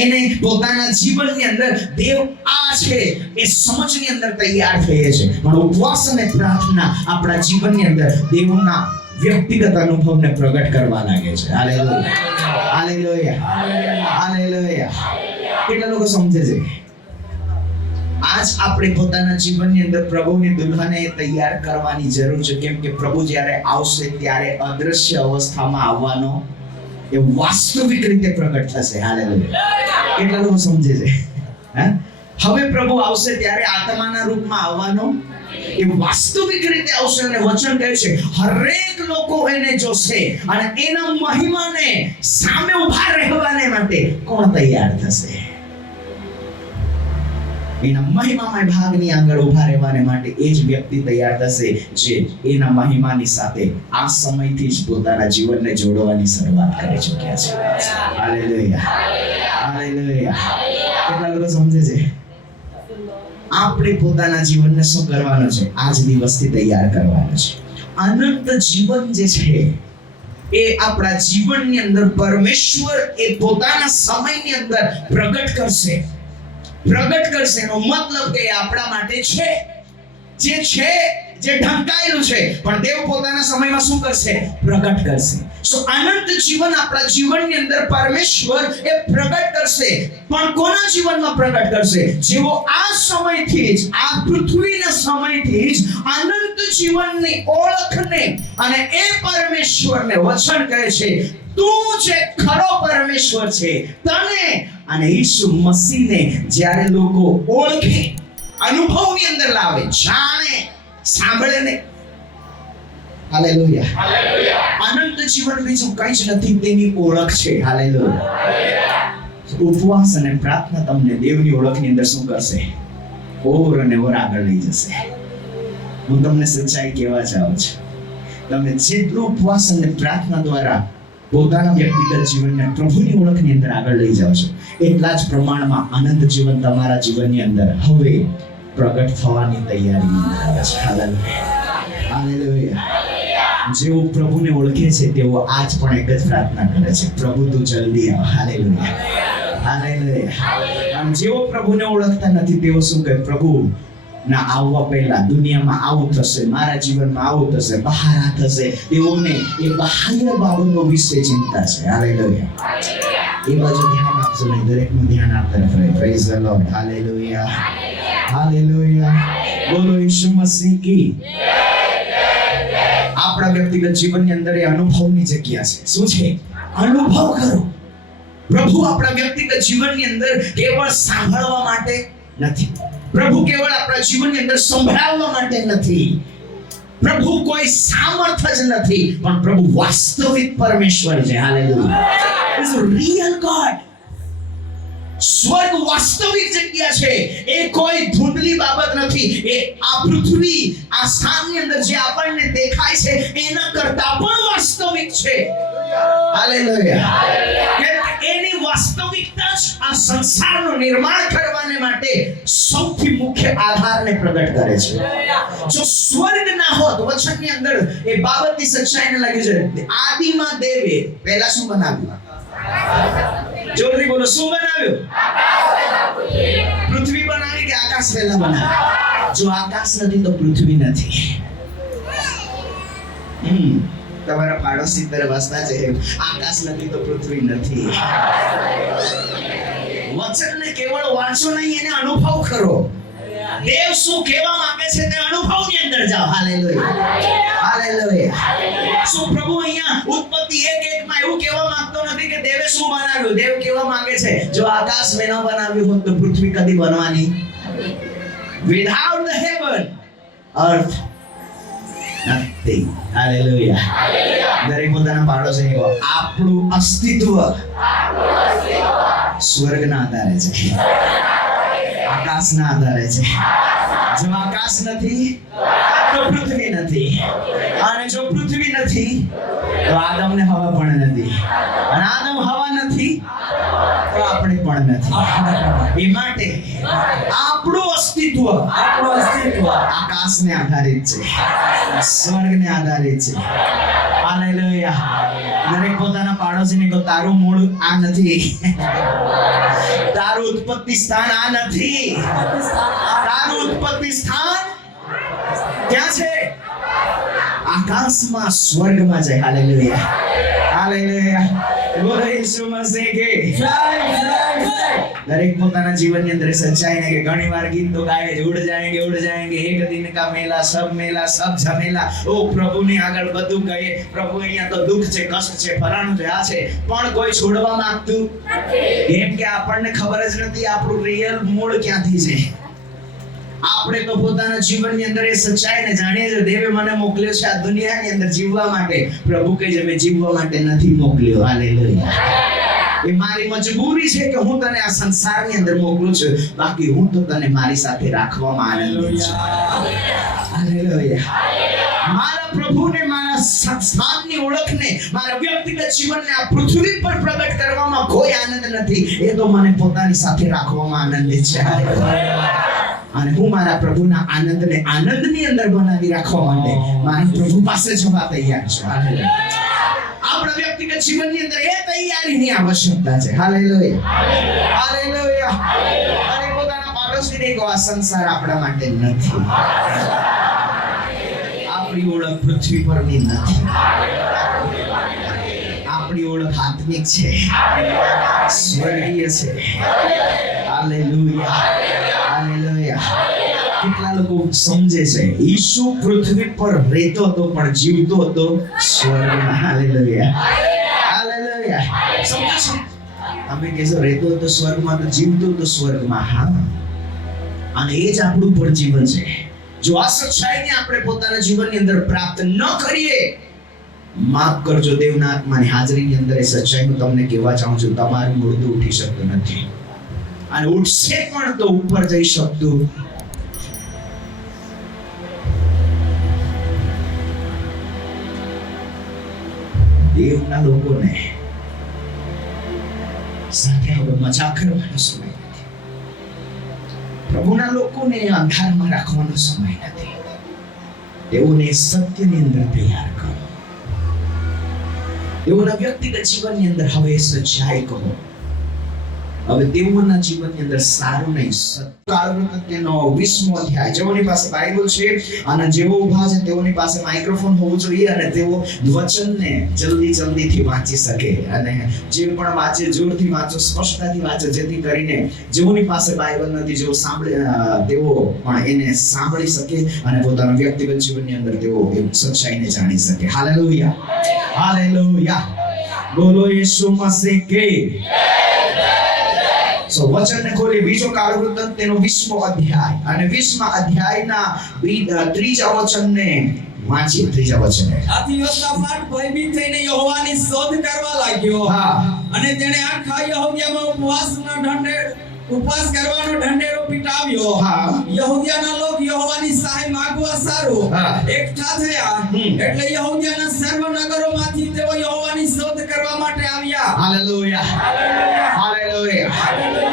એને પોતાના જીવનની અંદર દેવ આ છે એ સમજની અંદર તૈયાર થઈએ છે. પણ ઉપવાસ અને પ્રાર્થના આપણા જીવનની અંદર દેવના વ્યક્તિગત અનુભવને પ્રગટ કરવા લાગે છે. હાલેલુયા. હાલેલુયા. હાલેલુયા. કેટલા લોકો સમજે છે? આજ આપણે પોતાના જીવનની અંદર પ્રભુની દુલ્હને તૈયાર કરવાની જરૂર છે. કેમ કે પ્રભુ જ્યારે આવશે ત્યારે અદ્રશ્ય અવસ્થામાં આવવાનો એ વાસ્તવિક રીતે પ્રગટ થશે. હાલેલુયા. કેટલા લોકો સમજે છે? હવે પ્રભુ આવશે ત્યારે આત્માના રૂપમાં આવવાનો એ વાસ્તવિક રીતે આવશે. અને વચન કહે છે હરેક લોકો એને જોશે અને એના મહિમાને સામે ઊભા રહેવાને માટે કોણ તૈયાર થશે? એના મહિમામય ભાગની આગળ ઊભા રહેવાને માટે એ જ વ્યક્તિ તૈયાર થશે જે એના મહિમાની સાથે આ સમયથી જ પોતાના જીવનને જોડવાની શરૂઆત કરી ચૂક્યા છે. હાલેલુયા. હાલેલુયા. કેટલા લોકો સમજે છે? આપણે પોતાના જીવનને શું કરવાનું છે? આજ દિવસથી તૈયાર કરવાનું છે. અનંત જીવન જે છે એ આપણા જીવનની અંદર પરમેશ્વર એ પોતાના સમયની અંદર પ્રગટ કરશે. એનો મતલબ કે આપણા માટે છે, જે ઢંકાયેલું છે, પણ દેવ પોતાના સમયમાં શું કરશે? પ્રગટ કરશે. સો અનંત જીવન આપણા જીવનની અંદર પરમેશ્વર એ પ્રગટ કરશે. પણ કોના જીવનમાં પ્રગટ કરશે? જેવો આ સમયથી જ, આ પૃથ્વીના સમયથી જ અનંત જીવનની ઓળખને અને એ પરમેશ્વરને વચન કહે છે તું જે ખરો પરમેશ્વર છે તને અને ઈસુ મસીહને જ્યારે લોકો ઓળખે, અનુભવની અંદર લાવે, જાણે, સાંભળે ને. હાલેલુયા. અનંત જીવન બીજું કંઈ જ નથી, તેની ઓળખ છે. હાલેલુયા. ઉપવાસ અને પ્રાર્થના તમને દેવની ઓળખની અંદર શું કરશે? ઓર અને ઓર આગળ લઈ જશે. હું તમને સચ્ચાઈ કહેવા ચાહું છું, તમે જેટલું ઉપવાસ અને પ્રાર્થના દ્વારા પોતાના વ્યક્તિગત જીવનને પ્રભુની ઓળખની અંદર આગળ લઈ જાઓ છો એટલા જ પ્રમાણમાં અનંત જીવન તમારા જીવનની અંદર હવે પ્રગટ થવાની તૈયારી આવે છે. હાલેલુયા. જેઓ પ્રભુને ઓળખે છે તેઓ આજ પણ એક જ પ્રાર્થના કરે છે, પ્રભુ તું જલ્દી આવ. હાલેલુયા. હાલેલુયા. જેઓ પ્રભુને ઓળખતા નથી તેઓ શું કહે? પ્રભુ ના આવવા પહેલા દુનિયામાં આવું થશે, મારા જીવનમાં આવું થશે, બહાર આ થશે, તેઓને એ બાહ્ય બાબતો વિશે ચિંતા છે. હાલેલુયા. એ બાજુ ધ્યાન આપજો ને, દરેકનું ધ્યાન આપતા રહે. Praise the lord. Hallelujah. Hallelujah. બોલો ઈસુ મસીહ કી. આપણા વ્યક્તિગત જીવનની અંદર એ અનુભવની જગ્યા છે. શું છે? અનુભવ કરો. પ્રભુ આપણા વ્યક્તિગત જીવનની અંદર કેવળ સાંભળવા માટે નથી. પ્રભુ કેવળ આપણા જીવનની અંદર સંભળાવવા માટે નથી. પ્રભુ કોઈ સામર્થ્ય જ નથી, પણ પ્રભુ વાસ્તવિક પરમેશ્વર છે. હાલેલુયા. Is real God. સ્વર્ગ વાસ્તવિક જગ્યા છે. એ કોઈ ધૂંધલી બાબત નથી. એ આ પૃથ્વી, આ સ્થાનની અંદર જે આપણને દેખાય છે એના કરતા પણ વાસ્તવિક છે. હાલેલુયા. એની વાસ્તવિકતા જ આ સંસારનું નિર્માણ કરવાને માટે સૌથી મુખ્ય આધારને પ્રગટ કરે છે. જો સ્વર્ગ ના હોત, વચનની અંદર એ બાબતની સચ્ચાઈને લાગ્યું છે. આદિમાં દેવે પહેલા શું બનાવ્યું? જોરથી બોલો, શું બનાવ્યું? પૃથ્વી બનાવી કે આકાશ પહેલા બનાવ્યું? જો આકાશ નથી તો પૃથ્વી નથી. તમારા પાડોશી તરફ હસતા છે. આકાશ નથી તો પૃથ્વી નથી. વચનને કેવળ વાંચો નહીં, એને અનુભવ કરો. દેવ શું કહેવા માંગે છે તે અનુભવની અંદર જાઓ. હાલેલુયા. હાલેલુયા. શું પ્રભુ અહીંયા ઉત્પત્તિ 1:1 માં એવું કહેવા માંગતો નથી કે દેવે શું બનાવ્યું? દેવ કહેવા માંગે છે જો આકાશ મેં ન બનાવ્યું હોત તો પૃથ્વી કદી બનવાની? Without the heaven, earth nothing. Hallelujah. દરેક પોતાના પાડોશીને કહો, આપણું અસ્તિત્વ સ્વર્ગના આધારે છે, આકાશના આધારે છે. જો આકાશ નથી તો પૃથ્વી નથી, અને જો પૃથ્વી નથી તો આદમને હવા પણ નથી, અને આદમ હવા નથી તો આપણે પણ નથી. એ માટે આપણું અસ્તિત્વ આકાશને આધારિત છે, સ્વર્ગને આધારિત છે. હાલેલુયા. દરેક પોતાના પાડોશીને કહો, તારું મૂળ આ નથી, તારું ઉત્પત્તિ સ્થાન આ નથી. તારું ઉત્પત્તિ સ્થાન ક્યાં છે? આકાશમાં, સ્વર્ગમાં છે. હાલેલુયા. હાલેલુયા. બોલો ઈસુ મસીહ કી જય. દરેક પોતાના જીવનની અંદર સચ્ચાઈ ને કે ઘણીવાર ગીત તો ગાય જ, ઉડ જાएंगे એક દિન કા મેલા, સબ ઝમેલા. ઓ પ્રભુની આગળ બધું કહીએ, પ્રભુ અહીંયા તો દુઃખ છે, કષ્ટ છે, ફરાણું છે, આ છે, પણ કોઈ છોડવા માંગતું નથી. કેમ કે આપણને ખબર જ નથી આપણું રિયલ મૂળ ક્યાંથી છે. આપણે તો પોતાના જીવનની અંદર એ સચ્ચાઈને જાણીએ છીએ. દેવે મને મોકલ્યો છે આ દુનિયાની અંદર જીવવા માટે. પ્રભુ કહે છે મેં જીવવા માટે નથી મોકલ્યો. હાલેલુયા. એ મારી મજબૂરી છે કે હું તને આ સંસારની અંદર મોકલું છું, બાકી હું તો તને મારી સાથે રાખવામાં આનંદિત છું. હાલેલુયા. મારા પ્રભુને, મારા સ્થાનની ઓળખને, મારા વ્યક્તિગત જીવનને આ પૃથ્વી પર પ્રગટ કરવામાં કોઈ આનંદ નથી. એ તો મને પોતાની સાથે રાખવામાં આનંદિત છે. અને હું મારા પ્રભુના આનંદને આનંદની અંદર બનાવી રાખવા માટે મારા પ્રભુ પાસે જવા તૈયાર છું. આપણા વ્યક્તિગત જીવનની અંદર એ તૈયારીની આવશ્યકતા છે. હાલેલુયા. હાલેલુયા. અને પોતાના પાડોશીને કહો, આ સંસાર આપણા માટે નથી. આપણી ઓળખ પૃથ્વી પરની નથી. આપણી ઓળખ આત્મિક છે, સ્વર્ગીય છે. હાલેલુયા. હાલેલુયા. કેટલા લોકો સમજે છે ઈસુ પૃથ્વી પર રહેતો હતો પણ જીવતો હતો સ્વર્ગમાં. હાલેલુયા. હાલેલુયા. સમજો છો? તમે કહેશો રહેતો હતો સ્વર્ગમાં તો જીવતો હતો સ્વર્ગમાં. હા, અને એ જ આપણું પણ જીવન છે. જો આ સચ્ચાઈને આપણે પોતાના જીવનની અંદર પ્રાપ્ત ન કરીએ, માફ કરજો, દેવના આત્માની હાજરીની અંદર એ સચ્ચાઈ હું તમને કહેવા ચાહું છું, તમારું મુર્દું ઉઠી શકતું નથી. અને ઉઠશે પણ તો ઉપર જઈ શકતું દેવના લોકોને સાથે હવે મજાક કરવાનો સમય નથી. પ્રભુના લોકોને અંધારમાં રાખવાનો સમય નથી. તેઓને સત્યની અંદર તૈયાર કરો. તેઓના વ્યક્તિગત જીવનની અંદર હવે સચ્ચાઈ કહો. હવે તેઓના જીવનની અંદર સારું નહીં. કાળવૃત્તનો 20મો અધ્યાય. જેઓની પાસે બાઇબલ છે અને જેઓ ઊભા છે તેઓની પાસે માઇક્રોફોન હોવું જોઈએ અને તેઓ વચનને જલ્દીથી વાંચી શકે. અને જે પણ વાંચે જોરથી વાંચો, સ્પષ્ટતાથી વાંચો, જેથી કરીને જેઓની પાસે બાઇબલ નથી, જેઓ તેઓ પણ એને સાંભળી શકે અને પોતાના વ્યક્તિગત જીવનની અંદર તેઓ એ સચ્ચાઈને જાણી શકે. હાલેલુયા, હાલેલુયા, બોલો યેસુ મસીહ કી. સો વચનને ખોલી બીજો કાળવૃત્તાંત તેનો 20મો અધ્યાય અને 20મા અધ્યાયના ત્રીજા વચનને વાંચીએ. ત્રીજા વચને આથી યોસાફાટ ભયભીત થઈને યહોવાની શોધ કરવા લાગ્યો. અને તેણે આખા યહૂદિયામાં ઉપવાસ કરવાનો ઢંઢેરો પીટાવ્યો. યહૂદિયાના લોક યહોવાની સહાય માંગવા સારું એકઠા થયા. એટલે યહૂદિયાના સર્વ નગરોમાંથી તેઓ યહોવાની શોધ કરવા માટે આવ્યા. Hallelujah, hallelujah.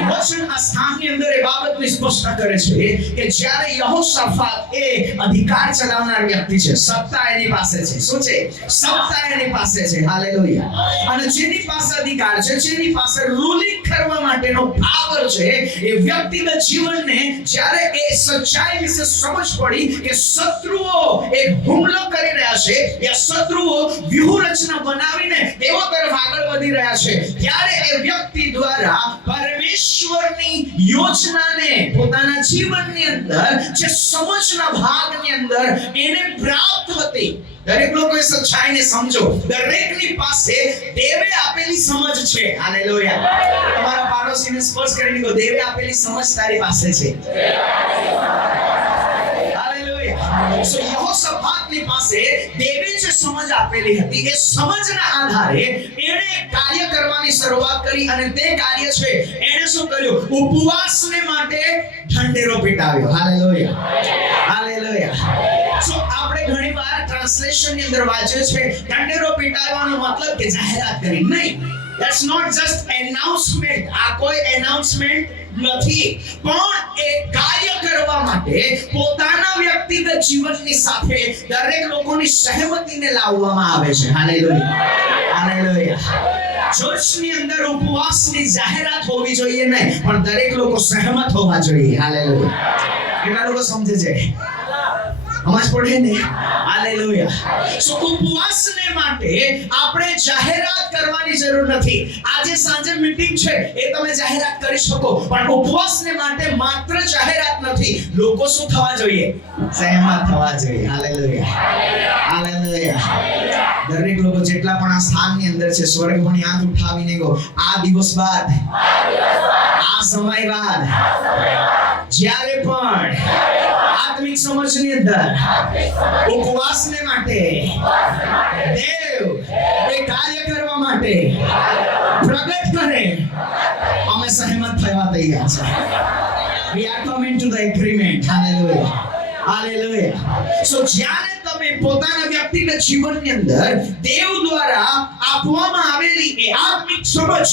વચન આ સ્થાનની અંદર એ બાબતની સ્પષ્ટતા કરે છે કે જ્યારે યહોશાફાત એ અધિકાર ચલાવનાર વ્યક્તિ છે, સત્તા એની પાસે છે. શું છે? સત્તા એની પાસે છે. હાલેલુયા. અને જેની પાસે અધિકાર છે, જેની પાસે રૂલિંગ કરવા માટેનો પાવર છે, એ વ્યક્તિગત જીવનને જ્યારે એ સચ્ચાઈ વિશે સમજ પડી કે શત્રુઓ એક હુમલો કરી રહ્યા છે, યા શત્રુઓ વ્યૂહરચના બનાવીને તેઓ તરફ આગળ વધી રહ્યા છે, ત્યારે એ વ્યક્તિ દ્વારા પરમેશ્વરની યોજનાને પોતાના જીવનની અંદર જે સમજના ભાગની અંદર એને પ્રાપ્ત હતી. દરેક લોકોએ સચ્ચાઈને સમજો. દરેકની પાસે દેવે આપેલી સમજ છે. હાલેલુયા. તમારા પાડોશીને સ્પર્શ કરીને કહો, દેવે આપેલી સમજ તારી પાસે છે. હાલેલુયા. સો યહોશાફાતની પાસે દેવે જે સમજ આપેલી હતી, એ સમજના આધારે એણે કાર્ય કરવાની શરૂઆત કરી. અને તે કાર્ય છે, એણે શું કર્યું? ઉપવાસને માટે ઢંઢેરો પીટાવ્યો. Hallelujah, hallelujah. સો આપણે ઘણીવાર ટ્રાન્સલેશનની અંદર વાંચ્યું છે ઢંઢેરો પીટાવવાનો મતલબ કે જાહેરાત કરી. નહીં, that's not just announcement. આ કોઈ એનાઉન્સમેન્ટ નથી, પણ એ કાર્ય કરવા માટે પોતાના વ્યક્તિગત જીવનની સાથે દરેક લોકોની સહમતીને લાવવામાં આવે છે. Hallelujah, hallelujah. ચર્ચની અંદર ઉપવાસની જાહેરાત હોવી જોઈએ નહીં, પણ દરેક લોકો સહમત હોવા જોઈએ. હાલેલુયા. કેટલા લોકો સમજે છે? સમજ પડે ને? હાલેલુયા. સો ઉપવાસને માટે આપણે જાહેરાત કરવાની જરૂર નથી. આજે સાંજે મીટિંગ છે, એ તમે જાહેરાત કરી શકો, પણ ઉપવાસને માટે માત્ર જાહેરાત નથી. લોકો શું થવા જોઈએ? સહમત થવા જોઈએ. Hallelujah, hallelujah. દરેક લોકો જેટલા પણ આ સ્થાનની અંદર છે, સ્વર્ગની હાથ ઉઠાવીને કહો, આ દિવસ બાદ, આ સમય બાદ, જ્યારે પણ આત્મિક સમજની અંદર ઉપવાસને માટે દેવ એ કાર્ય કરવા માટે પ્રગટ કરે, અમે સહમત થવા તૈયાર છે. We are coming to the agreement. Hallelujah, hallelujah. So જ્યારે તમે પોતાના વ્યક્તિગત જીવનની અંદર દેવ દ્વારા આપવામાં આવેલી એ આત્મિક સમજ,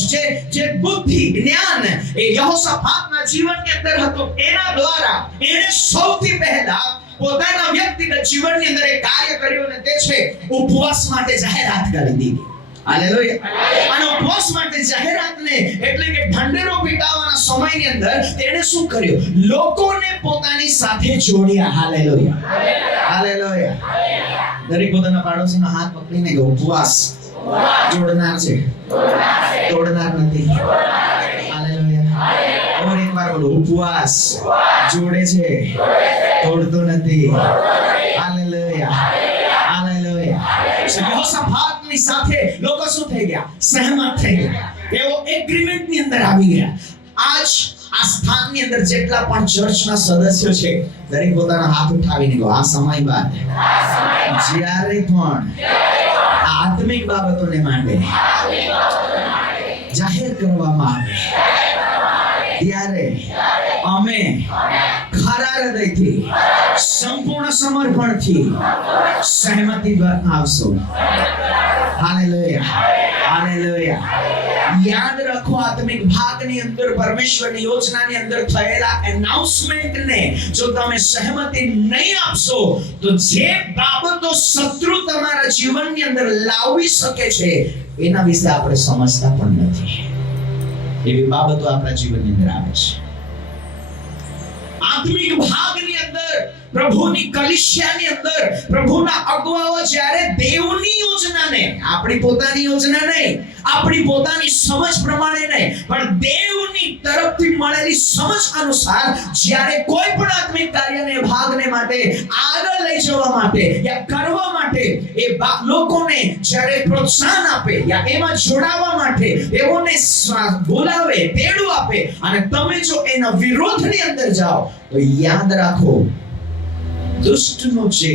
જે બુદ્ધિ, જ્ઞાન એ યહોશાફાતના જીવનની અંદર હતો, એના દ્વારા એણે સૌથી પહેલા પોતાના વ્યક્તિગત જીવનની અંદર એક કાર્ય કર્યું, અને તે છે ઉપવાસ માટે જાહેરાત કરી દીધી. હાલેલુયા. અને ઉપવાસ માટે જાહેરાતને એટલે કે ઢંઢેરો પીટાવવાના સમયની અંદર તેણે શું કર્યું? લોકોને પોતાની સાથે જોડ્યા. Hallelujah, hallelujah. દરેક પોતાના પાડોશીનો હાથ પકડીને કે ઉપવાસ જોડનાર છે, તોડનાર નથી. હાલેલુયા. और एक बार बोलो, उपवास जोड़े छे, तोड़तो નથી. Hallelujah, hallelujah. યહોશાફાતની સાથે લોકો શું થઈ ગયા? સહમત થઈ ગયા. એવો એગ્રીમેન્ટની અંદર આવી ગયા. આજ આ સ્થાનની અંદર જેટલા પણ ચર્ચના સદસ્યો છે, દરેક પોતાના હાથ ઉઠાવીને કહો, આ સમય બાદ જ્યારે પણ આત્મિક બાબતોને માટે જાહેર કરવામાં આવે, ત્યારે અમે ખરા હૃદયથી, સંપૂર્ણ સમર્પણથી સહમતી આપશું. Hallelujah, hallelujah. યાદ રાખો, આત્મિક ભાગની અંદર પરમેશ્વરની યોજનાની અંદર થયેલા એનાઉન્સમેન્ટને જો તમે સહમતી નહીં આપશો, તો જે બાબતો શત્રુ તમારા જીવનની અંદર લાવી શકે છે, એના વિશે આપણે સમજતા પણ નથી. એવી બાબતો આપણા જીવનની અંદર આવે છે. આત્મિક ભાગની અંદર, પ્રભુની કલીસિયાની અંદર, પ્રભુના અગવાઓ જ્યારે દેવની યોજનાને, આપણી પોતાની યોજના નહીં, આપણી પોતાની સમજ પ્રમાણે નહીં, પણ દેવની તરફથી મળેલી સમજ અનુસાર જ્યારે કોઈ પણ આત્મિક કાર્યને, ભાગને માટે આગળ લઈ જવા માટે યા કરવા માટે એ લોકોને જ્યારે પ્રોત્સાહન આપે યા એમાં જોડાવા માટે એઓને બોલાવે, તેડું આપે, અને તમે જો એના વિરોધની અંદર જાઓ તો યાદ રાખો, દુષ્ટનું જે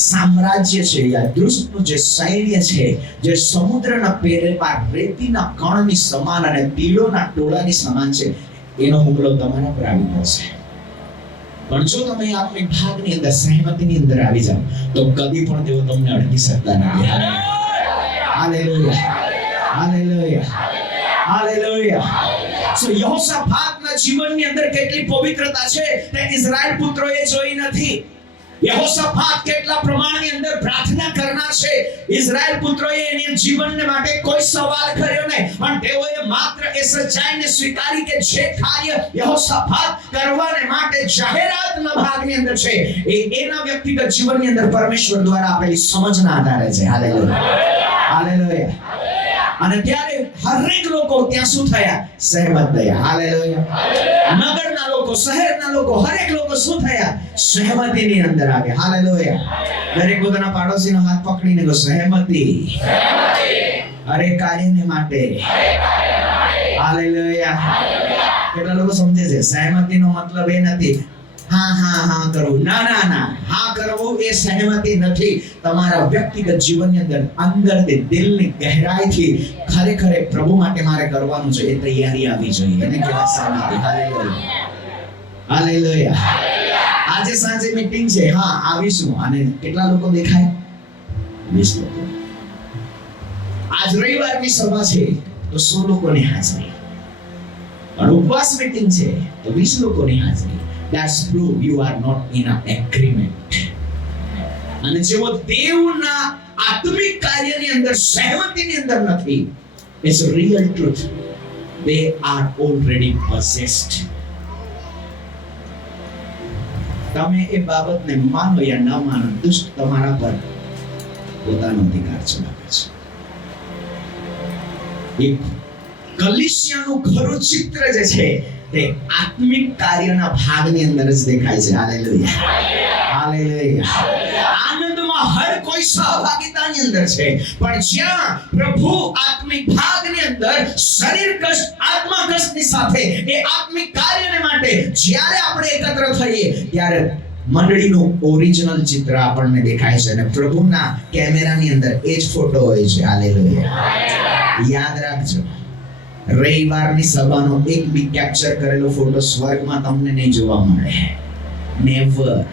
સામ્રાજ્ય છે યા દુષ્ટનું જે સૈન્ય છે, જે સમુદ્રના પેરે પાર રેતીના કણની સમાન અને તીડોના ટોળાની સમાન છે, એનો હુમલો તમારા પર આવી પડશે. પણ જો તમે આત્મિક ભાગની અંદર, સહમતિની અંદર આવી જાઓ તો કદી પણ તેઓ તમને અડકી શકતા નથી. Hallelujah, hallelujah, hallelujah. સો યહોશાફાતના જીવનની અંદર કેટલી પવિત્રતા છે તે ઇઝરાયલ પુત્રોએ જોઈ નથી. યહોશાફાત કેટલા પ્રમાણની અંદર પ્રાર્થના કરનાર છે, ઇઝરાયલ પુત્રોએ એની જીવનને માટે કોઈ સવાલ કર્યો નહીં, પણ તેઓએ માત્ર એ સચ્ચાઈને સ્વીકારી કે જે કાર્ય યહોશાફાત કરવાને માટે જાહેરાતના ભાગની અંદર છે એ એના વ્યક્તિગત જીવનની અંદર પરમેશ્વર દ્વારા આપેલી સમજના આધારે છે. Hallelujah, hallelujah. અને ત્યારે હરેક લોકો ત્યાં શું થયા? સહેમત થયા. હાલેલુયા. નગરના લોકો, શહેરના લોકો, હરેક લોકો શું થયા? સહેમતીની અંદર આવ્યા. હાલેલુયા. દરેક પોતાના પાડોશીનો હાથ પકડીને કહો, સહેમતી હરેક કાર્યને માટે. હાલેલુયા. કેટલા લોકો સમજે છે સહેમતીનો મતલબ એ નથી હા હા હા કરવું. ના ના ના, હા કરવું એ સહેમતી નથી. તમારા વ્યક્તિગત જીવનની અંદર, અંદરથી, દિલની ગહેરાઈથી ખરેખર પ્રભુ માટે મારે કરવાનું છે એ તૈયારી આવી જોઈએ. એને કહેવાય સહેમતી. Hallelujah, hallelujah. આજે સાંજે મીટિંગ છે, હા આવીશું. અને કેટલા લોકો દેખાય? 20 લોકો. આજ રવિવારની સભા છે તો 100 લોકોની હાજરી. પણ ઉપવાસ મીટિંગ છે તો 20 લોકોની હાજરી. That's proof you are not in an agreement. અને જેઓ દેવના આત્મિક કાર્યની અંદર, સહમતિની અંદર નથી, it's a real truth. They are already possessed. તમે એ બાબતને માનો યા ન માનો, દુષ્ટ તમારા પર પોતાનો અધિકાર ચલાવે છે. એક કલીસિયાનું ખરું ચિત્ર જે છે તે આત્મિક કાર્યના ભાગની અંદર જ દેખાય છે. Hallelujah, hallelujah. આનંદમાં હર કોઈ સહભાગિતાની અંદર છે, પણ જ્યાં પ્રભુ આત્મિક ભાગની અંદર શરીર કષ્ટ, આત્મા કષ્ટની સાથે એ આત્મિક કાર્યને માટે જ્યારે આપણે એકત્ર થઈએ ત્યારે મંડળીનું ઓરિજિનલ ચિત્ર આપણને દેખાય છે અને પ્રભુના કેમેરાની અંદર એ જ ફોટો હોય છે. હાલેલુયા. યાદ રાખજો, રવિવારની સભાનો એક બી કેપ્ચર કરેલો ફોટો સ્વર્ગમાં તમને નહીં જોવા મળે. નેવર.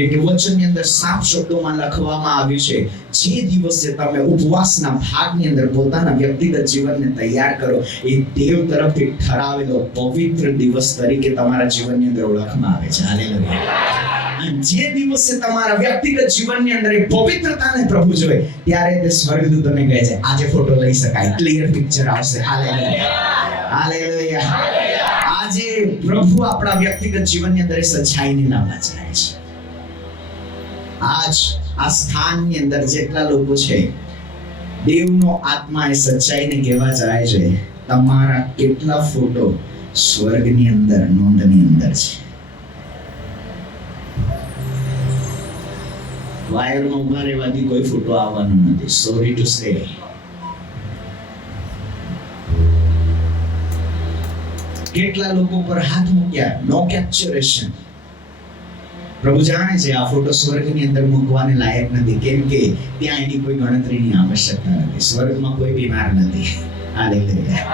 એક વચનની અંદર સાફ શબ્દોમાં લખવામાં આવ્યું છે, જે દિવસે તમે ઉપવાસના ભાગની અંદર પોતાના વ્યક્તિગત જીવનને તૈયાર કરો એ દેવ તરફથી ઠરાવેલો પવિત્ર દિવસ તરીકે તમારા જીવનની અંદર ઓળખવામાં આવે છે. હાલેલુયા. જે દિવસે તમારા વ્યક્તિગત જીવનની અંદર એ પવિત્રતાને પ્રભુ જોવે ત્યારે તે સ્વર્ગદૂતોને કહે છે આજે ફોટો લઈ શકાય, ક્લિયર પિક્ચર આવશે. Hallelujah, hallelujah. આજે પ્રભુ આપણા વ્યક્તિગત જીવનની અંદર એ સચ્ચાઈને લાવવા ચાહે છે. આજ આ સ્થાનની અંદર જેટલા લોકો છે, દેવનો આત્મા એ સચ્ચાઈને કહેવા જાય છે, તમારા કેટલા ફોટો સ્વર્ગની અંદર નોંધની અંદર છે. વાયરમાં ઉભા રહેવાથી કોઈ ફોટો આવવાનો નથી. Sorry to say. કેટલા લોકો પર હાથ મૂક્યા, નો કેપ્ચરેશન. પ્રભુ જાણે છે આ ફોટો સ્વર્ગની અંદર મૂકવાને લાયક નથી, કેમ કે ત્યાં એની કોઈ ગણતરીની આવશ્યકતા નથી. સ્વર્ગમાં કોઈ બીમાર નથી. Hallelujah,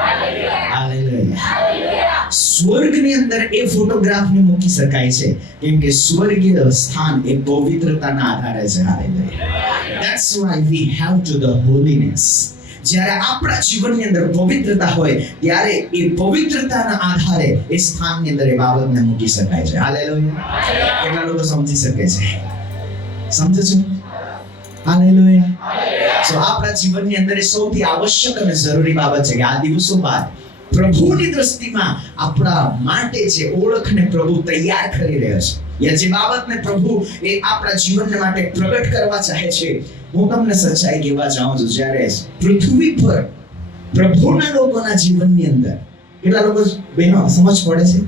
hallelujah. સ્વર્ગની અંદર એ ફોટોગ્રાફને મૂકી શકાય છે, કેમ કે સ્વર્ગીય સ્થાન એ પવિત્રતાના આધારે છે. Hallelujah. That's why we have to the holiness. જ્યારે આપણા જીવનની અંદર પવિત્રતા હોય ત્યારે એ પવિત્રતાના આધારે એ સ્થાનની અંદર એ બાબતને મૂકી શકાય છે. હાલેલુયા. કેટલા લોકો સમજી શકે છે? સમજો છો? હાલેલુયા. સો આપણા જીવનની અંદર એ સૌથી આવશ્યક અને જરૂરી બાબત છે કે આ દિવસો બાદ પ્રભુની દ્રષ્ટિમાં આપણા માટે જે ઓળખને પ્રભુ તૈયાર કરી રહ્યો છે, યા જે બાબતને પ્રભુ એ આપણા જીવન માટે પ્રગટ કરવા ચાહે છે, હું તમને સચ્ચાઈ કહેવા ચાહું છું, જ્યારે પૃથ્વી પર પ્રભુના લોકોના જીવનની અંદર કેટલા લોકો બહેનો સમજ પડે છે,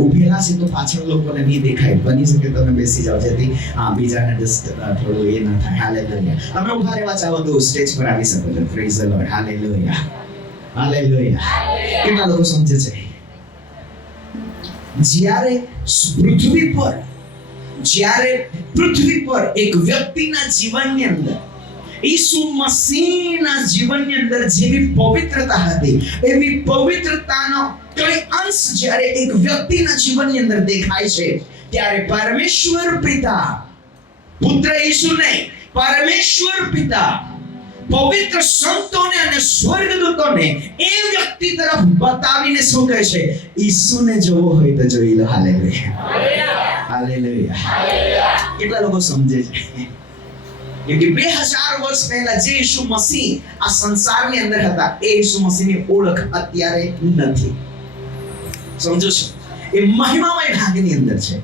ઉભેલા છે તો પાછળ લોકોને નહીં દેખાય, બની શકે તમે બેસી જાઓ જેથી બીજાને જસ્ટ થોડું એ ના થાય. હાલેલુયા. તમે ઉભા રહેવા ચાહો તો સ્ટેજ પર આવી શકો છો. Praise the lord. Hallelujah. Hallelujah. કેટલા લોકો સમજે છે? જ્યારે પૃથ્વી પર એક વ્યક્તિના જીવનની અંદર ઈસુ મસીહના જીવનની અંદર જેવી પવિત્રતા હતી, એવી પવિત્રતાનો કોઈ અંશ જ્યારે એક વ્યક્તિના જીવનની અંદર દેખાય છે, ત્યારે પરમેશ્વર પિતા, પુત્ર ઈસુ નહીં, પરમેશ્વર પિતા પવિત્ર સંતોને અને સ્વર્ગદૂતોને એ વ્યક્તિ તરફ બતાવીને શું કહે છે? ઈસુને જોવો હોય તો જોઈ લો. હાલેલુયા. હાલેલુયા. કેટલા લોકો સમજે છે? કે 2000 વર્ષ પહેલા જે ઈસુ મસીહ આ સંસારની અંદર હતા, એ ઈસુ મસીહની ઓળખ અત્યારે નથી. સમજો છો? એ મહિમામય ભાગની અંદર છે,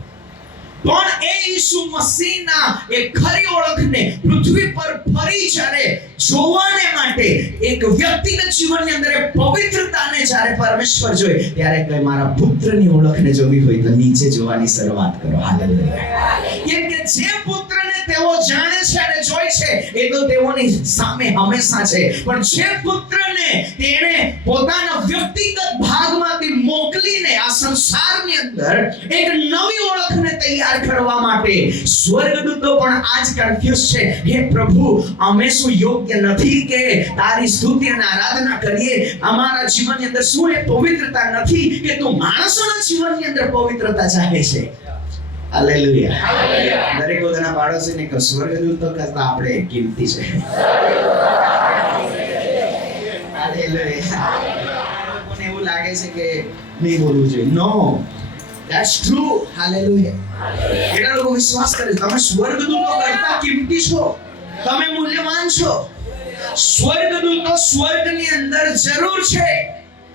પણ એ ઈસુ મસીહના એ ખરી ઓળખને પૃથ્વી પર ફરી જ્યારે જોવાને માટે એક વ્યક્તિગત જીવનની અંદર એ પવિત્રતાને જ્યારે પરમેશ્વર જોઈ, ત્યારે કહે મારા પુત્રની ઓળખને જોવી હોય તો નીચે જોવાની શરૂઆત કરો. હાલેલુયા. કેમ કે જે પુત્રને તેઓ જાણે છે અને જોઈ છે, એ તો તેઓની સામે હંમેશા છે, પણ જે પુત્રને તેણે પોતાના વ્યક્તિગત ભાગમાંથી મોકલીને આ સંસારની અંદર એક નવી ઓળખને તૈયાર કરવા માટે સ્વર્ગદૂતો પણ આજ કન્ફ્યુઝ છે. હે પ્રભુ, અમે શું યોગ્ય નથી કે તારી સ્તુતિ અને આરાધના કરીએ? અમારા જીવનની અંદર શું એ પવિત્રતા નથી કે તું માણસોના જીવનની અંદર પવિત્રતા ચાહે છે? હાલેલુયા. દરેક પોતાના પાડોશીને કહો, સ્વર્ગદૂતો કરતા આપણે કિંમતી છે. હાલેલુયા. લોકોને એવું લાગે છે કે નહીં બોલવું જોઈએ. નો, ધેટ્સ ટ્રુ. હાલેલુયા. કેટલા લોકો વિશ્વાસ કરે છે તમે સ્વર્ગદૂતો કરતા કિંમતી છો, તમે મૂલ્યવાન છો? સ્વર્ગદૂતો સ્વર્ગની અંદર જરૂર છે,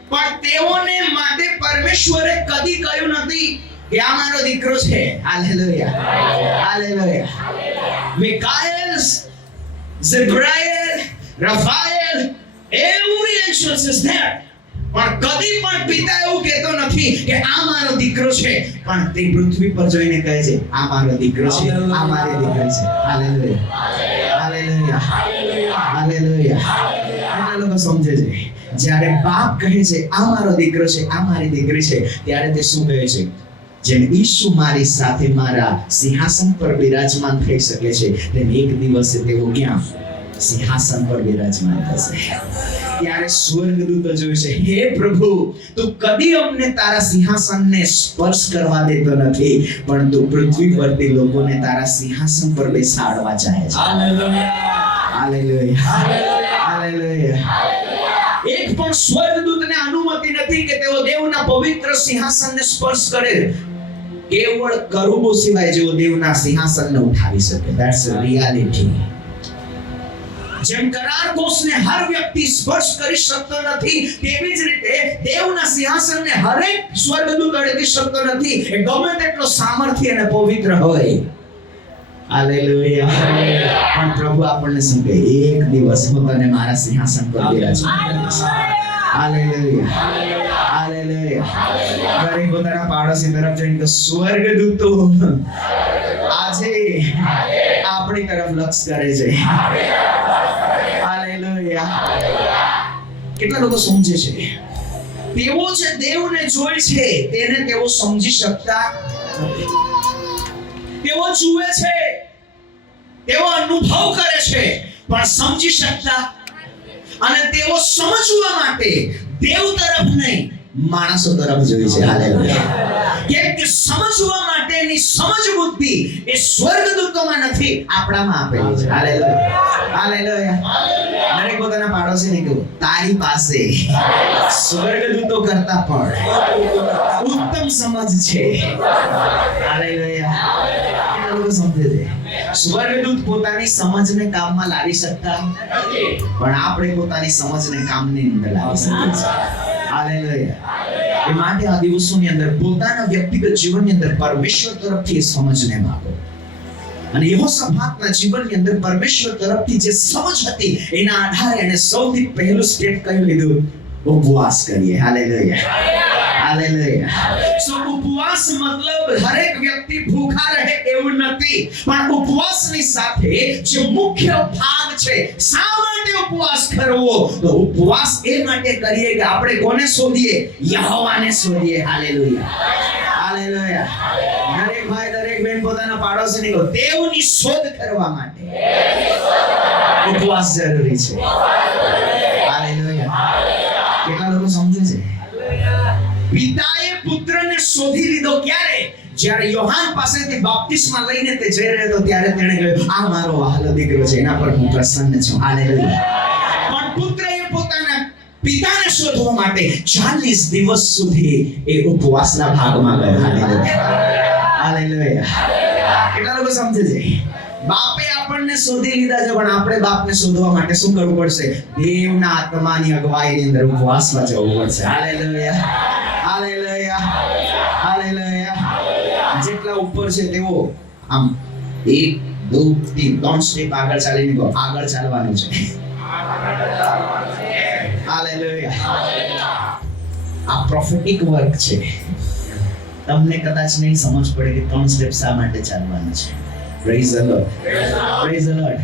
પણ તેઓને માટે પરમેશ્વરે કદી કહ્યું નથી કે આ મારો દીકરો છે. Hallelujah. Hallelujah. Michael, Gabriel, Raphael, every angel is there, પણ કદી પણ પિતા એવું કહેતો નથી કે આ મારો દીકરો છે, પણ તે પૃથ્વી પર જોઈને કહે છે આ મારો દીકરો છે, આ મારી દીકરી છે. હાલેલુયા. હાલેલુયા. હાલેલુયા. કેટલા લોકો સમજે છે? જ્યારે બાપ કહે છે આ મારો દીકરો છે, આ મારી દીકરી છે, ત્યારે તે શું કહે છે? જેમ ઈસુ મારી સાથે મારા સિંહાસન પર બિરાજમાન થઈ શકે છે, તેમ એક દિવસે તેઓ ક્યાં? સિંહાસન પર બિરાજમાન થશે. ત્યારે સ્વર્ગદૂતો જોશે, હે પ્રભુ, તું કદી અમને તારા સિંહાસનને સ્પર્શ કરવા દેતો નથી, પણ તું પૃથ્વી પરથી લોકોને તારા સિંહાસન પર બેસાડવા ચાહે છે. હાલેલુયા. હાલેલુયા. એક પણ સ્વર્ગદૂતને અનુમતિ નથી કે તેઓ દેવના પવિત્ર સિંહાસનને સ્પર્શ કરે. કેવળ કરુબો સિવાય જેઓ દેવના સિંહાસનને ઉઠાવી શકે. That's a reality. જેમ કરાર કોષને હર વ્યક્તિ સ્પર્શ કરી શકતો નથી, તેવી જ રીતે દેવના સિંહાસનને હરેક સ્વર્ગદૂત અડકી શકતો નથી, એ ગમે તેટલો સામર્થ્ય અને પવિત્ર હોય. હાલેલુયા. પણ પ્રભુ આપણને શું કહે? એક દિવસ હું તને મારા સિંહાસન પર બિરાજમાન કરીશ. હાલેલુયા. હાલેલુયા. દરેક પોતાના પાડોશી તરફ જોઈને કે સ્વર્ગદૂતો આજે આપણી તરફ લક્ષ કરે છે. હાલેલુયા. કેટલા લોકો સમજે છે? તેઓ જે દેવને જોઈ છે તેને તેઓ સમજી શકતા નથી. તેઓ જુએ છે, તેઓ અનુભવ કરે છે, પણ સમજી શકતા, અને તેઓ સમજવા માટે દેવ તરફ નહીં માણસો તરફ જોઈ છે. હાલેલુયા. કેમ કે સમજવા માટેની સમજ બુદ્ધિ એ સ્વર્ગદૂતોમાં નથી, આપણામાં આપેલી છે. હાલેલુયા. હાલેલુયા. દરેક પોતાના પાડોશીને કહો, તારી પાસે સ્વર્ગદૂતો કરતા પણ ઉત્તમ સમજ છે. હાલેલુયા. લોકો સમજે છે સ્વર્ગદૂત પોતાની સમજને કામમાં લાવી શકતા નથી, પણ આપણે પોતાની સમજને કામની અંદર લાવી શકીએ છીએ. હાલેલુયા. એ માટે આ દિવસોની અંદર પોતાના વ્યક્તિગત જીવનની અંદર પરમેશ્વર તરફથી એ સમજને માંગો. અને યહોશાફાતના જીવનની અંદર પરમેશ્વર તરફથી જે સમજ હતી એના આધારે એને સૌથી પહેલું સ્ટેપ કયું લીધું? ઉપવાસ કરીએ. હાલેલુયા. હાલેલુયા. સો ઉપવાસ મતલબ હરેક વ્યક્તિ ભૂખા રહે એવું નથી, પણ ઉપવાસની સાથે જે મુખ્ય ભાગ છે, શા માટે ઉપવાસ કરવો? તો ઉપવાસ એ માટે કરીએ કે આપણે કોને શોધીએ? યહોવાને શોધીએ. હાલેલુયા. હાલેલુયા. દરેક ભાઈ દરેક બેન પોતાના પાડોશીને કહો, દેવની શોધ કરવા માટે ઉપવાસ જરૂરી છે. હાલેલુયા. કેટલા લોકો સમજે છે? પિતાએ પુત્રને શોધી લીધો ક્યારે? જ્યારે યોહાન પાસેથી બાપ્તિસ્મા લઈને તે જઈ રહ્યો હતો ત્યારે તેણે કહ્યું, આ મારો વહાલો દીકરો છે, એના પર હું પ્રસન્ન છું. હાલેલુયા. પણ પુત્રએ પોતાના પિતાને શોધવા માટે 40 દિવસ સુધી એ ઉપવાસના ભાગમાં ગયો. હાલેલુયા. હાલેલુયા. કેટલા લોકો સમજે છે? બાપે આપણને શોધી લીધા છે, પણ આપણે બાપને શોધવા માટે શું કરવું પડશે? દેવના આત્માની અગવાઈની અંદર ઉપવાસમાં જવું પડશે. હાલેલુયા. હાલેલુયા. હાલેલુયા. જેટલા ઉપર છે તેઓ આમ 1 2 3 3 સ્ટેપ આગળ ચાલીને કહો, આગળ ચાલવાનું છે. હાલેલુયા. આ પ્રોફેટિક વર્ક છે. તમને કદાચ નહીં સમજ પડે કે 3 સ્ટેપ શા માટે ચાલવાનું છે. Praise the lord. Praise the lord.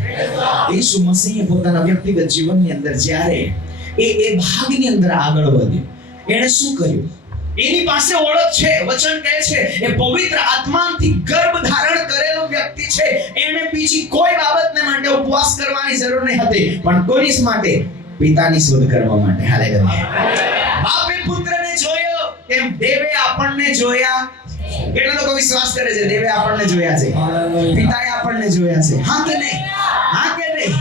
ઈસુ મસીહે પોતાના વ્યક્તિગત જીવનની અંદર જ્યારે એ ભાગની અંદર આગળ વધ્યો, એણે શું કર્યું? એની પાસે ઓળખ છે. વચન કહે છે એ પવિત્ર આત્માથી ગર્ભ ધારણ કરેલો વ્યક્તિ છે. એને બીજી કોઈ બાબતને માટે ઉપવાસ કરવાની જરૂર નહીં હતી, પણ કોની માટે? પિતાની શોધ કરવા માટે. હાલેલુયા. બાપે પુત્રને જોયો એમ દેવે આપણને જોયા. કેટલા લોકો વિશ્વાસ કરે છે દેવે આપણને જોયા છે? પિતાએ આપણને જોયા છે. હા કે નહીં? હા કે નહીં?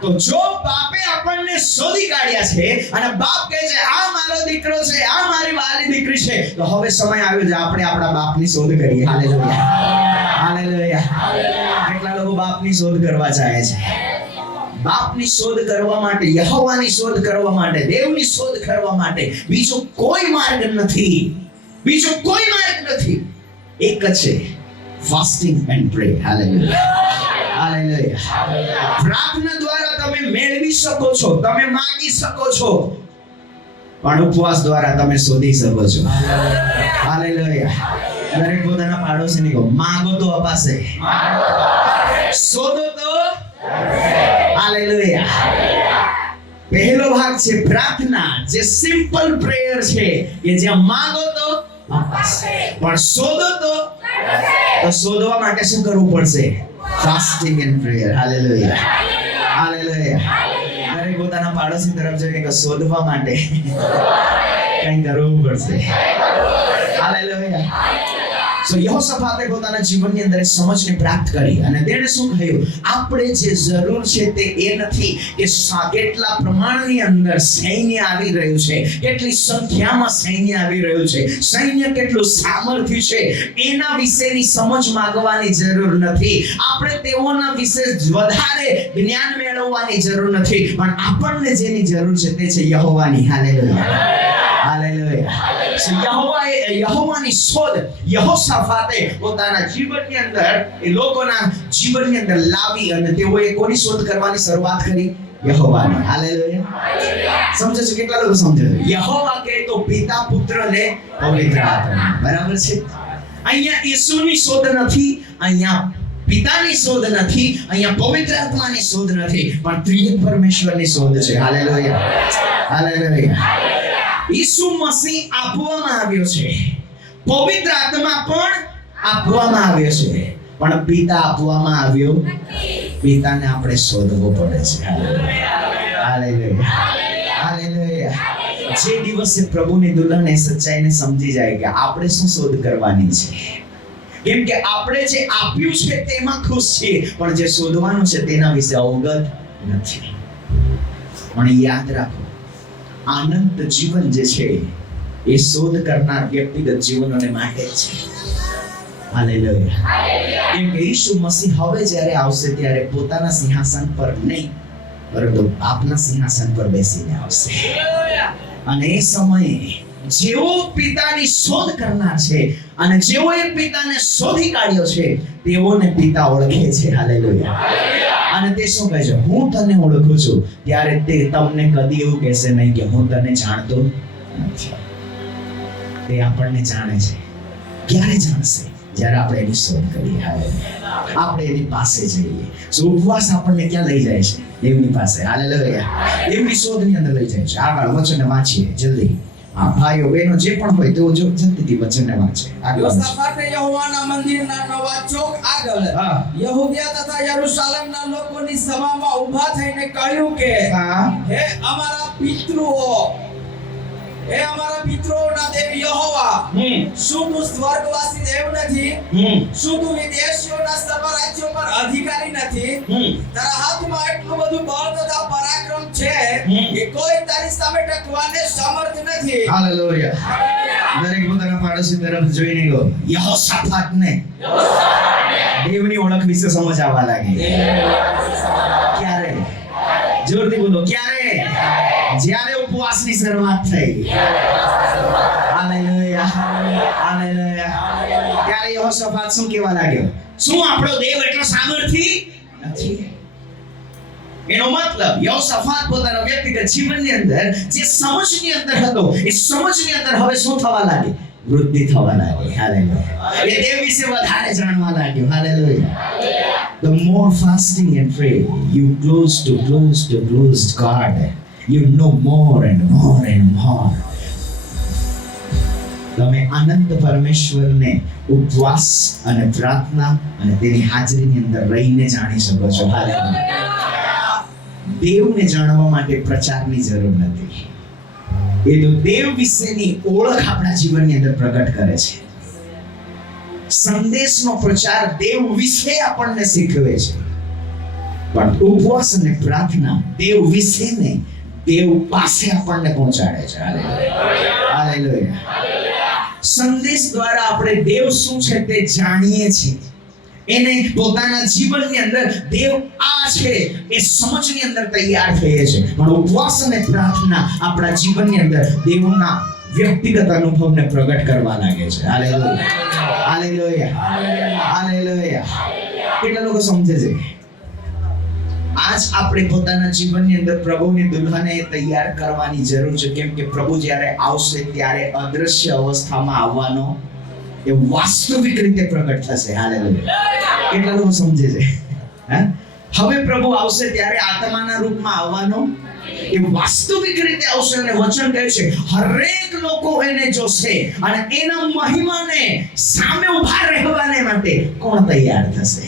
તો જો બાપે આપણને શોધી કાઢ્યા છે અને બાપ કહે છે આ મારો દીકરો છે, આ મારી વાલી દીકરી છે, તો હવે સમય આવ્યો છે આપણે આપણા બાપની શોધ કરીએ. હાલેલુયા. હાલેલુયા. કેટલા લોકો બાપની શોધ કરવા ચાહે છે? બાપની શોધ કરવા માટે, યહોવાની શોધ કરવા માટે, દેવની શોધ કરવા માટે બીજો કોઈ માર્ગ નથી. બીજો કોઈ માર્ગ નથી. એક જ છે, fasting and pre. Hallelujah. Hallelujah. પ્રાર્થના દ્વારા તમે મેળવી શકો છો, તમે માંગી શકો છો, પણ ઉપવાસ દ્વારા તમે શોધી શકો છો. હાલેલુયા. દરેક પોતાના પાડોશીને કહો, માંગો તો અપાશે, શોધો તો. હાલેલુયા. પહેલો ભાગ છે પ્રાર્થના, જે સિમ્પલ પ્રેયર છે કે જ્યાં માંગો તો અપાશે, પણ શોધો તો શોધવા માટે શું કરવું પડશે? Fasting and prayer. Hallelujah. Hallelujah. દરેક પોતાના પાડોશી તરફ જોઈને કે શોધવા માટે કંઈ કરવું પડશે. હાલેલુયા. સો યહોશાફાતે પોતાના જીવનની અંદર સમજને પ્રાપ્ત કરી અને તેણે શું કહ્યું? આપણે જે જરૂર છે તે એ નથી કે કેટલા પ્રમાણની અંદર સૈન્ય આવી રહ્યું છે, કેટલી સંખ્યામાં સૈન્ય આવી રહ્યું છે, સૈન્ય કેટલું સામર્થ્ય છે, એના વિશેની સમજ માંગવાની જરૂર નથી. આપણે તેઓના વિશે વધારે જ્ઞાન મેળવવાની જરૂર નથી, પણ આપણને જેની જરૂર છે તે છે યહોવાની. હાલેલુયા. હાલેલુયા. યહોવાની શોધ યહોશાફાતે પોતાના જીવનની અંદર એ લોકોના જીવનની અંદર લાવી અને તેઓએ કોની શોધ કરવાની શરૂઆત કરી? યહોવાની. હાલેલુયા. સમજે છે? કેટલા લોકો સમજે છે? યહોવા કહે તો પિતા, પુત્ર અને પવિત્ર આત્મા. બરાબર છે? અહીંયા ઈસુની શોધ નથી, અહીંયા પિતાની શોધ નથી, અહીંયા પવિત્ર આત્માની શોધ નથી, પણ ત્રિએક પરમેશ્વરની શોધ છે. હાલેલુયા. હાલેલુયા. ઈસુ મસીહ આપવામાં આવ્યો છે, પવિત્ર આત્મા પણ આપવામાં આવ્યો છે, પણ પિતા આપવામાં આવ્યો નથી. પિતાને આપણે શોધવો પડે છે. હાલેલુયા. હાલેલુયા. જે દિવસે પ્રભુની દુલ્હન એ સચ્ચાઈને સમજી જાય કે આપણે શું શોધ કરવાની છે, કેમ કે આપણે જે આપ્યું છે તેમાં ખુશ છીએ, પણ જે શોધવાનું છે તેના વિશે અવગત નથી. પણ યાદ રાખો, આનંદ જીવન જે છે એ શોધ કરનાર વ્યક્તિગત જીવનોને માટે છે. હાલેલુયા. કેમ કે ઈસુ મસીહ હવે જ્યારે આવશે ત્યારે પોતાના સિંહાસન પર નહીં પરંતુ બાપના સિંહાસન પર બેસીને આવશે. અને એ સમયે જેઓ પિતાની શોધ કરનાર છે અને જેઓએ પિતાને શોધી કાઢ્યો છે તેઓને પિતા ઓળખે છે. હાલેલુયા. અને તે શું કહે છે? હું તને ઓળખું છું. ત્યારે તે તમને કદી એવું કહેશે નહીં કે હું તને જાણતો નથી. તે આપણને જાણે છે. ક્યારે જાણશે? જ્યારે આપણે એની શોધ કરીએ. હાલેલુયા. આપણે એની પાસે જઈએ. સો ઉપવાસ આપણને ક્યાં લઈ જાય છે? દેવની પાસે. હાલેલુયા. દેવની શોધની અંદર લઈ જાય છે. આગળ વચન વાંચીએ જલ્દી. હા ભાઈઓ બહેનો જે પણ હોય તેઓ જો જલ્દીથી વચનને વાંચે. આગળ યોસાફાટે યહોવાના મંદિરના નવા ચોક આગળ યહૂદિયા તથા યરૂશાલેમના લોકોની સભામાં ઊભા થઈને કહ્યું કે હે અમારા પિતૃઓના દેવ યહોવા, શું તું સ્વર્ગવાસી દેવ નથી? શું તું વિદેશીઓના સર્વ રાજ્યો પર અધિકારી નથી? તારા હાથમાં એટલું બધું બળ તથા પરાક્રમ છે કે કોઈ તારી સામે ટકવાને સમર્થ નથી. હાલેલુયા. દરેક પોતાના પાડોશી તરફ જોઈને ગયો યહોશાફાટને દેવની ઓળખ વિશે સમજ આવવા લાગી. ક્યારે? જોરથી બોલો. ક્યારે? જ્યારે ઉપવાસની શરૂઆત થઈ. હાલેલુયા. હાલેલુયા. ત્યારે યહોશાફાટ શું કહેવા લાગ્યો? શું આપણો દેવ એટલો સામર્થ્ય નથી? એનો મતલબ યહોશાફાટ પોતાના વ્યક્તિગત જીવનની અંદર જે સમજની અંદર હતો એ સમજની અંદર હવે શું થવા લાગી? વૃદ્ધિ થવા લાગી. હાલેલુયા. એ દેવ વિશે વધારે જાણવા લાગ્યો. Hallelujah. The more fasting and pray, you close to God. You know more and more and more. તમે અનંત પરમેશ્વરને ઉપવાસ અને પ્રાર્થના અને તેની હાજરીની અંદર રહીને જાણી શકો છો. હાલેલુયા. દેવને જાણવા માટે પ્રચારની જરૂર નથી. એ તો દેવ વિશેની ઓળખ આપણા જીવનની અંદર પ્રગટ કરે છે. સંદેશનો પ્રચાર દેવ વિશે આપણને શીખવે છે. પણ ઉપવાસ અને પ્રાર્થના દેવ વિશે નહીં, દેવ પાસે આપણને પહોંચાડે છે. હાલેલુયા. સંદેશ દ્વારા આપણે દેવ શું છે તે જાણીએ છીએ. એને પોતાના જીવનની અંદર દેવ આ છે એ સમજની અંદર તૈયાર થઈએ છે. પણ ઉપવાસ અને પ્રાર્થના આપણા જીવનની અંદર દેવના વ્યક્તિગત અનુભવને પ્રગટ કરવા લાગે છે. હાલેલુયા. હાલેલુયા. હાલેલુયા. કેટલા લોકો સમજે છે? આજ આપણે પોતાના જીવનની અંદર પ્રભુની દુલ્હને તૈયાર કરવાની જરૂર છે. કેમ કે પ્રભુ જ્યારે આવશે ત્યારે અદ્રશ્ય અવસ્થામાં આવવાનો એ વાસ્તવિક રીતે પ્રગટ થશે. હાલેલુયા. કેટલા લોકો સમજે છે? હવે પ્રભુ આવશે ત્યારે આત્માના રૂપમાં આવવાનો એ વાસ્તવિક રીતે આવશે. અને વચન કહે છે હરેક લોકો એને જોશે અને એના મહિમાને સામે ઊભા રહેવાને માટે કોણ તૈયાર થશે?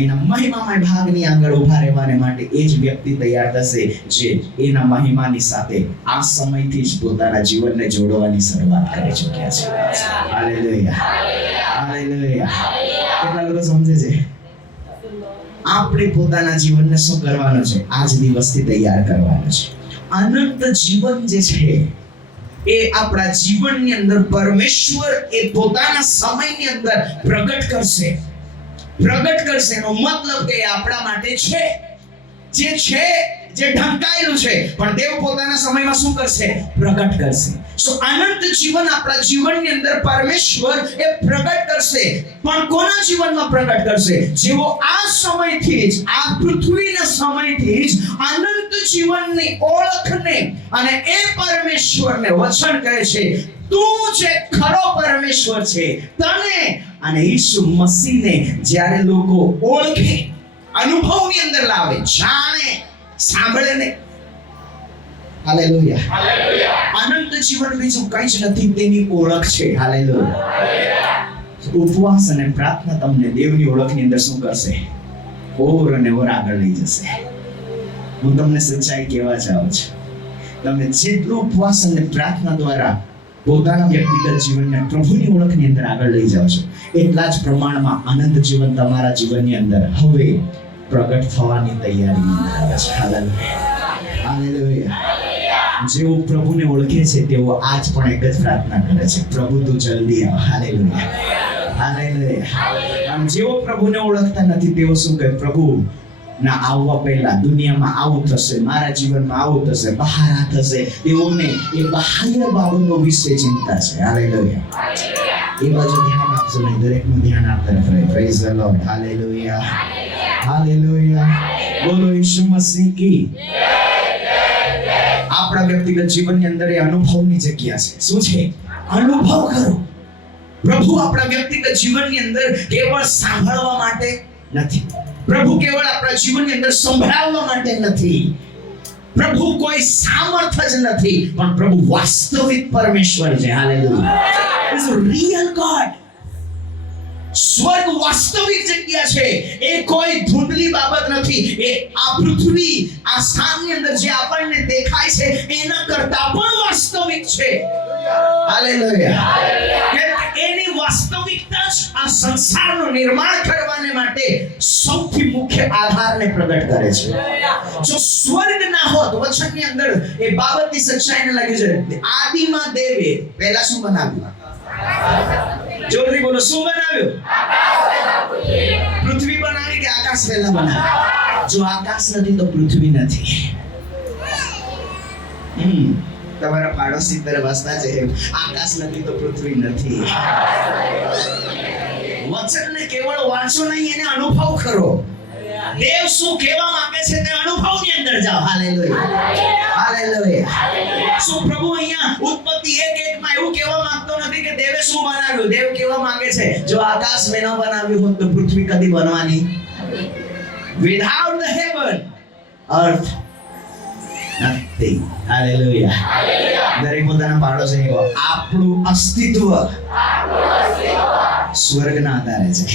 એના મહિમામય ભાગની આગળ ઊભા રહેવાને માટે એ જ વ્યક્તિ તૈયાર થશે જે એના મહિમાની સાથે આ સમયથી જ પોતાના જીવનને જોડવાની શરૂઆત કરી ચૂક્યા છે. હાલેલુયા. હાલેલુયા. કેટલા લોકો સમજે છે? આપણે પોતાના જીવનને શું કરવાનું છે? આજ દિવસથી તૈયાર કરવાનું છે. અનંત જીવન જે છે એ આપણા જીવનની અંદર પરમેશ્વર એ પોતાના સમયની અંદર પ્રગટ કરશે. એનો મતલબ કે આપણા માટે છે, જે ઢંકાયેલું છે, પણ દેવ પોતાના સમયમાં શું કરશે? પ્રગટ કરશે. સો અનંત જીવન આપણા જીવનની અંદર પરમેશ્વર એ પ્રગટ કરશે. પણ કોના જીવનમાં પ્રગટ કરશે? જેઓ આ સમયથી જ, આ પૃથ્વીના સમયથી જ અનંત જીવનની ઓળખને અને એ પરમેશ્વરને વચન કહે છે તું જે ખરો પરમેશ્વર છે તને અને ઈસુ મસીહને જ્યારે લોકો ઓળખે, અનુભવની અંદર લાવે, જાણે, સાંભળે ને. હાલેલુયા. હાલેલુયા. અનંત જીવન બીજું કંઈ જ નથી, તેની ઓળખ છે. હાલેલુયા. ઉપવાસ અને પ્રાર્થના તમને દેવની ઓળખની અંદર શું કરશે? ઓર અને ઓર આગળ લઈ જશે. હું તમને સચ્ચાઈ કહેવા ચાહું છું, તમે જેટલું ઉપવાસ અને પ્રાર્થના દ્વારા પોતાના વ્યક્તિગત જીવનને પ્રભુની ઓળખની અંદર આગળ લઈ જાઓ છો એટલા જ પ્રમાણમાં અનંત જીવન તમારા જીવનની અંદર હવે પ્રગટ થવાની તૈયારીની અંદર આવે છે. હાલેલુયા. હાલેલુયા. જેઓ પ્રભુને ઓળખે છે તેઓ આજ પણ એક જ પ્રાર્થના કરે છે, પ્રભુ તું જલ્દી આવ. Hallelujah, hallelujah. આમ જેઓ પ્રભુને ઓળખતા નથી તેઓ શું કહે, પ્રભુ ના આવવા પહેલા દુનિયામાં આવું થશે, મારા જીવનમાં આવું થશે, બહાર આ થશે. તેઓને એ બાહ્ય બાબતો વિશે ચિંતા છે. હાલેલુયા. એ બાજુ ધ્યાન આપજો નહીં, દરેકનું ધ્યાન આ તરફ રહે. Praise the lord. Hallelujah, hallelujah. બોલો ઈસુ મસીહ કી. આપણા વ્યક્તિગત જીવનની અંદર એ અનુભવની જગ્યા છે. શું છે? અનુભવ કરો. પ્રભુ આપણા વ્યક્તિગત જીવનની અંદર કેવળ સાંભળવા માટે નથી, પ્રભુ કેવળ આપણા જીવનની અંદર સંભળાવવા માટે નથી, પ્રભુ કોઈ સામર્થ્ય જ નથી, પણ પ્રભુ વાસ્તવિક પરમેશ્વર છે. Hallelujah. Is a real God. સ્વર્ગ વાસ્તવિક જગ્યા છે. એ કોઈ ધૂંધલી બાબત નથી. એ આ પૃથ્વી, આ સ્થાનની અંદર જે આપણને દેખાય છે એના કરતા પણ વાસ્તવિક છે. હાલેલુયા. એની વાસ્તવિકતા જ આ સંસારનું નિર્માણ કરવાને માટે સૌથી મુખ્ય આધારને પ્રગટ કરે છે. જો સ્વર્ગ ના હોત, વચનની અંદર એ બાબતની સચ્ચાઈને લાગી છે. આદિમાં દેવે પહેલા શું બનાવ્યું? જોરથી બોલો, શું બનાવ્યું? પૃથ્વી બનાવી કે આકાશ પહેલા બનાવ્યું? જો આકાશ નથી તો પૃથ્વી નથી. તમારા પાડોશી તરફ હસતા છે, આકાશ નથી તો પૃથ્વી નથી. વચનને કેવળ વાંચો નહીં, એને અનુભવ કરો. દેવ શું કહેવા માંગે છે તે અનુભવની અંદર જાઓ. Hallelujah, hallelujah. શું પ્રભુ અહીંયા ઉત્પત્તિ 1:1 માં એવું કહેવા માંગતો નથી કે દેવે શું બનાવ્યું? દેવ કહેવા માંગે છે, જો આકાશ મેં ન બનાવ્યું હોત તો પૃથ્વી કદી બનવાની. Without the heaven, earth nothing. Hallelujah. દરેક પોતાના પાડોશીને કહો, આપણું અસ્તિત્વ સ્વર્ગના આધારે છે,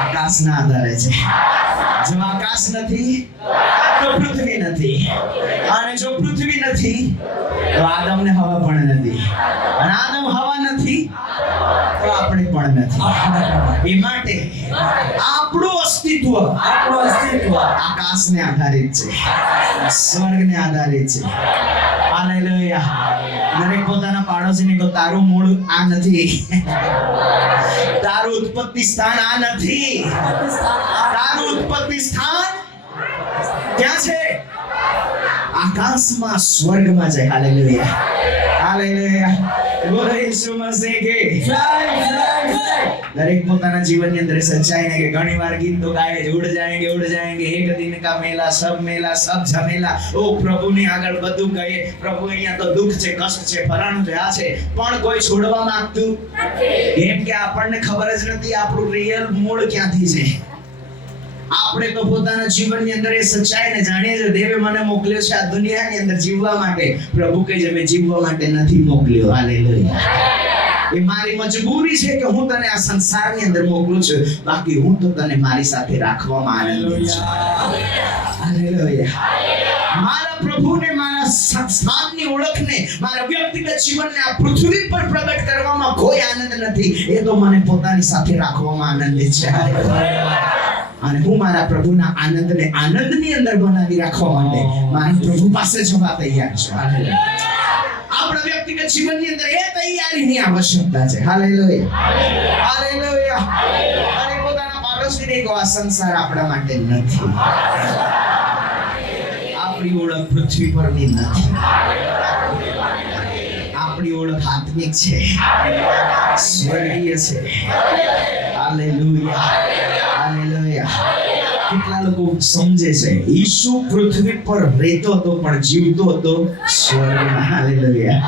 આકાશના આધારે છે. જો આકાશ નથી તો પૃથ્વી નથી, અને જો પૃથ્વી નથી તો આદમ ને હવા પણ નથી, અને આદમ હવા નથી તો આપણે પણ નથી. એ માટે આપણું અસ્તિત્વ આકાશને આધારિત છે, સ્વર્ગને આધારિત છે. હાલેલુયા. દરેક પોતાના પાડોશીને કહો, તારું મૂળ આ નથી, તારું ઉત્પત્તિ સ્થાન આ નથી, તારું ઉત્પત્તિ સ્થાન ક્યાં છે? આકાશમાં, સ્વર્ગમાં છે. Hallelujah, hallelujah. બોલો ઈસુ મસીહ કી જય, જય, જય. દરેક પોતાના જીવનની અંદર સચ્ચાઈને કે ઘણીવાર ગીત તો ગાય જ, ઉડ જાएंगे એક દિન કા મેલા, સબ ઝમેલા. ઓ પ્રભુની આગળ બધું કહીએ, પ્રભુ અહીંયા તો દુઃખ છે, કષ્ટ છે, ફલાણું છે, આ છે, પણ કોઈ છોડવા માંગતું કેમ કે આપણને ખબર જ નથી આપણું રિયલ મૂળ ક્યાંથી છે. આપણે તો પોતાના જીવનની અંદર એ સચ્ચાઈને જાણીએ છીએ, દેવે મને મોકલ્યો છે આ દુનિયાની અંદર જીવવા માટે. પ્રભુ કહે છે, મેં જીવવા માટે નથી મોકલ્યો. હાલેલુયા. એ મારી મજબૂરી છે કે હું તને આ સંસારની અંદર મોકલું છું, બાકી હું તો તને મારી સાથે રાખવામાં આનંદિત છું. હાલેલુયા. મારા પ્રભુને, મારા સ્થાનની ઓળખને, મારા વ્યક્તિગત જીવનને આ પૃથ્વી પર પ્રગટ કરવામાં કોઈ આનંદ નથી. એ તો મને પોતાની સાથે રાખવામાં આનંદિત છે. અને હું મારા પ્રભુના આનંદને આનંદની અંદર બનાવી રાખવા માટે મારા પ્રભુ પાસે જવા તૈયાર છું. આપણા વ્યક્તિગત જીવનની અંદર એ તૈયારીની આવશ્યકતા છે. Hallelujah, hallelujah. અને પોતાના પાડોશીને કહો, આ સંસાર આપણા માટે નથી. આપણી ઓળખ પૃથ્વી પરની નથી, આપણી ઓળખ આત્મિક છે, સ્વર્ગીય છે. Hallelujah, hallelujah. કેટલા લોકો સમજે છે ઈસુ પૃથ્વી પર રહેતો હતો પણ જીવતો હતો સ્વર્ગમાં. Hallelujah,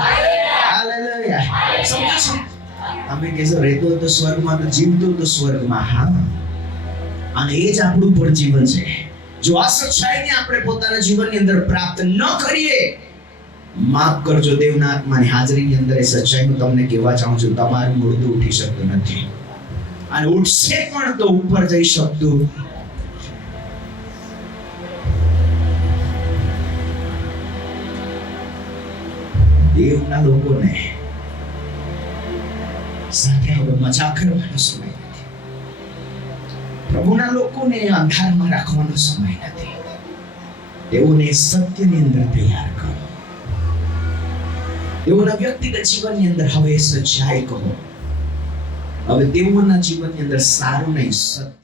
hallelujah. સમજો છો? અમે કહેશો રહેતો હતો સ્વર્ગમાં તો જીવતો હતો સ્વર્ગમાં. હા, અને એ જ આપણું પણ જીવન છે. જો આ સચ્ચાઈને આપણે પોતાના જીવનની અંદર પ્રાપ્ત ન કરીએ, માફ કરજો, દેવના આત્માની હાજરીની અંદર એ સચ્ચાઈનું તમને કહેવા ચાહું છું, તમારું મૂળું ઉઠી શકતું નથી, અને ઉઠશે પણ તો ઉપર જઈ શકતું. દેવના લોકોને સાથે હવે મજાક કરવાનો સમય નથી, પ્રભુના લોકોને અંધારમાં રાખવાનો સમય નથી. તેઓને સત્યની અંદર તૈયાર કરો. તેઓના વ્યક્તિગત જીવનની અંદર હવે સચ્ચાઈ કહો. હવે તેઓના જીવનની અંદર સારું નહીં, સત્ય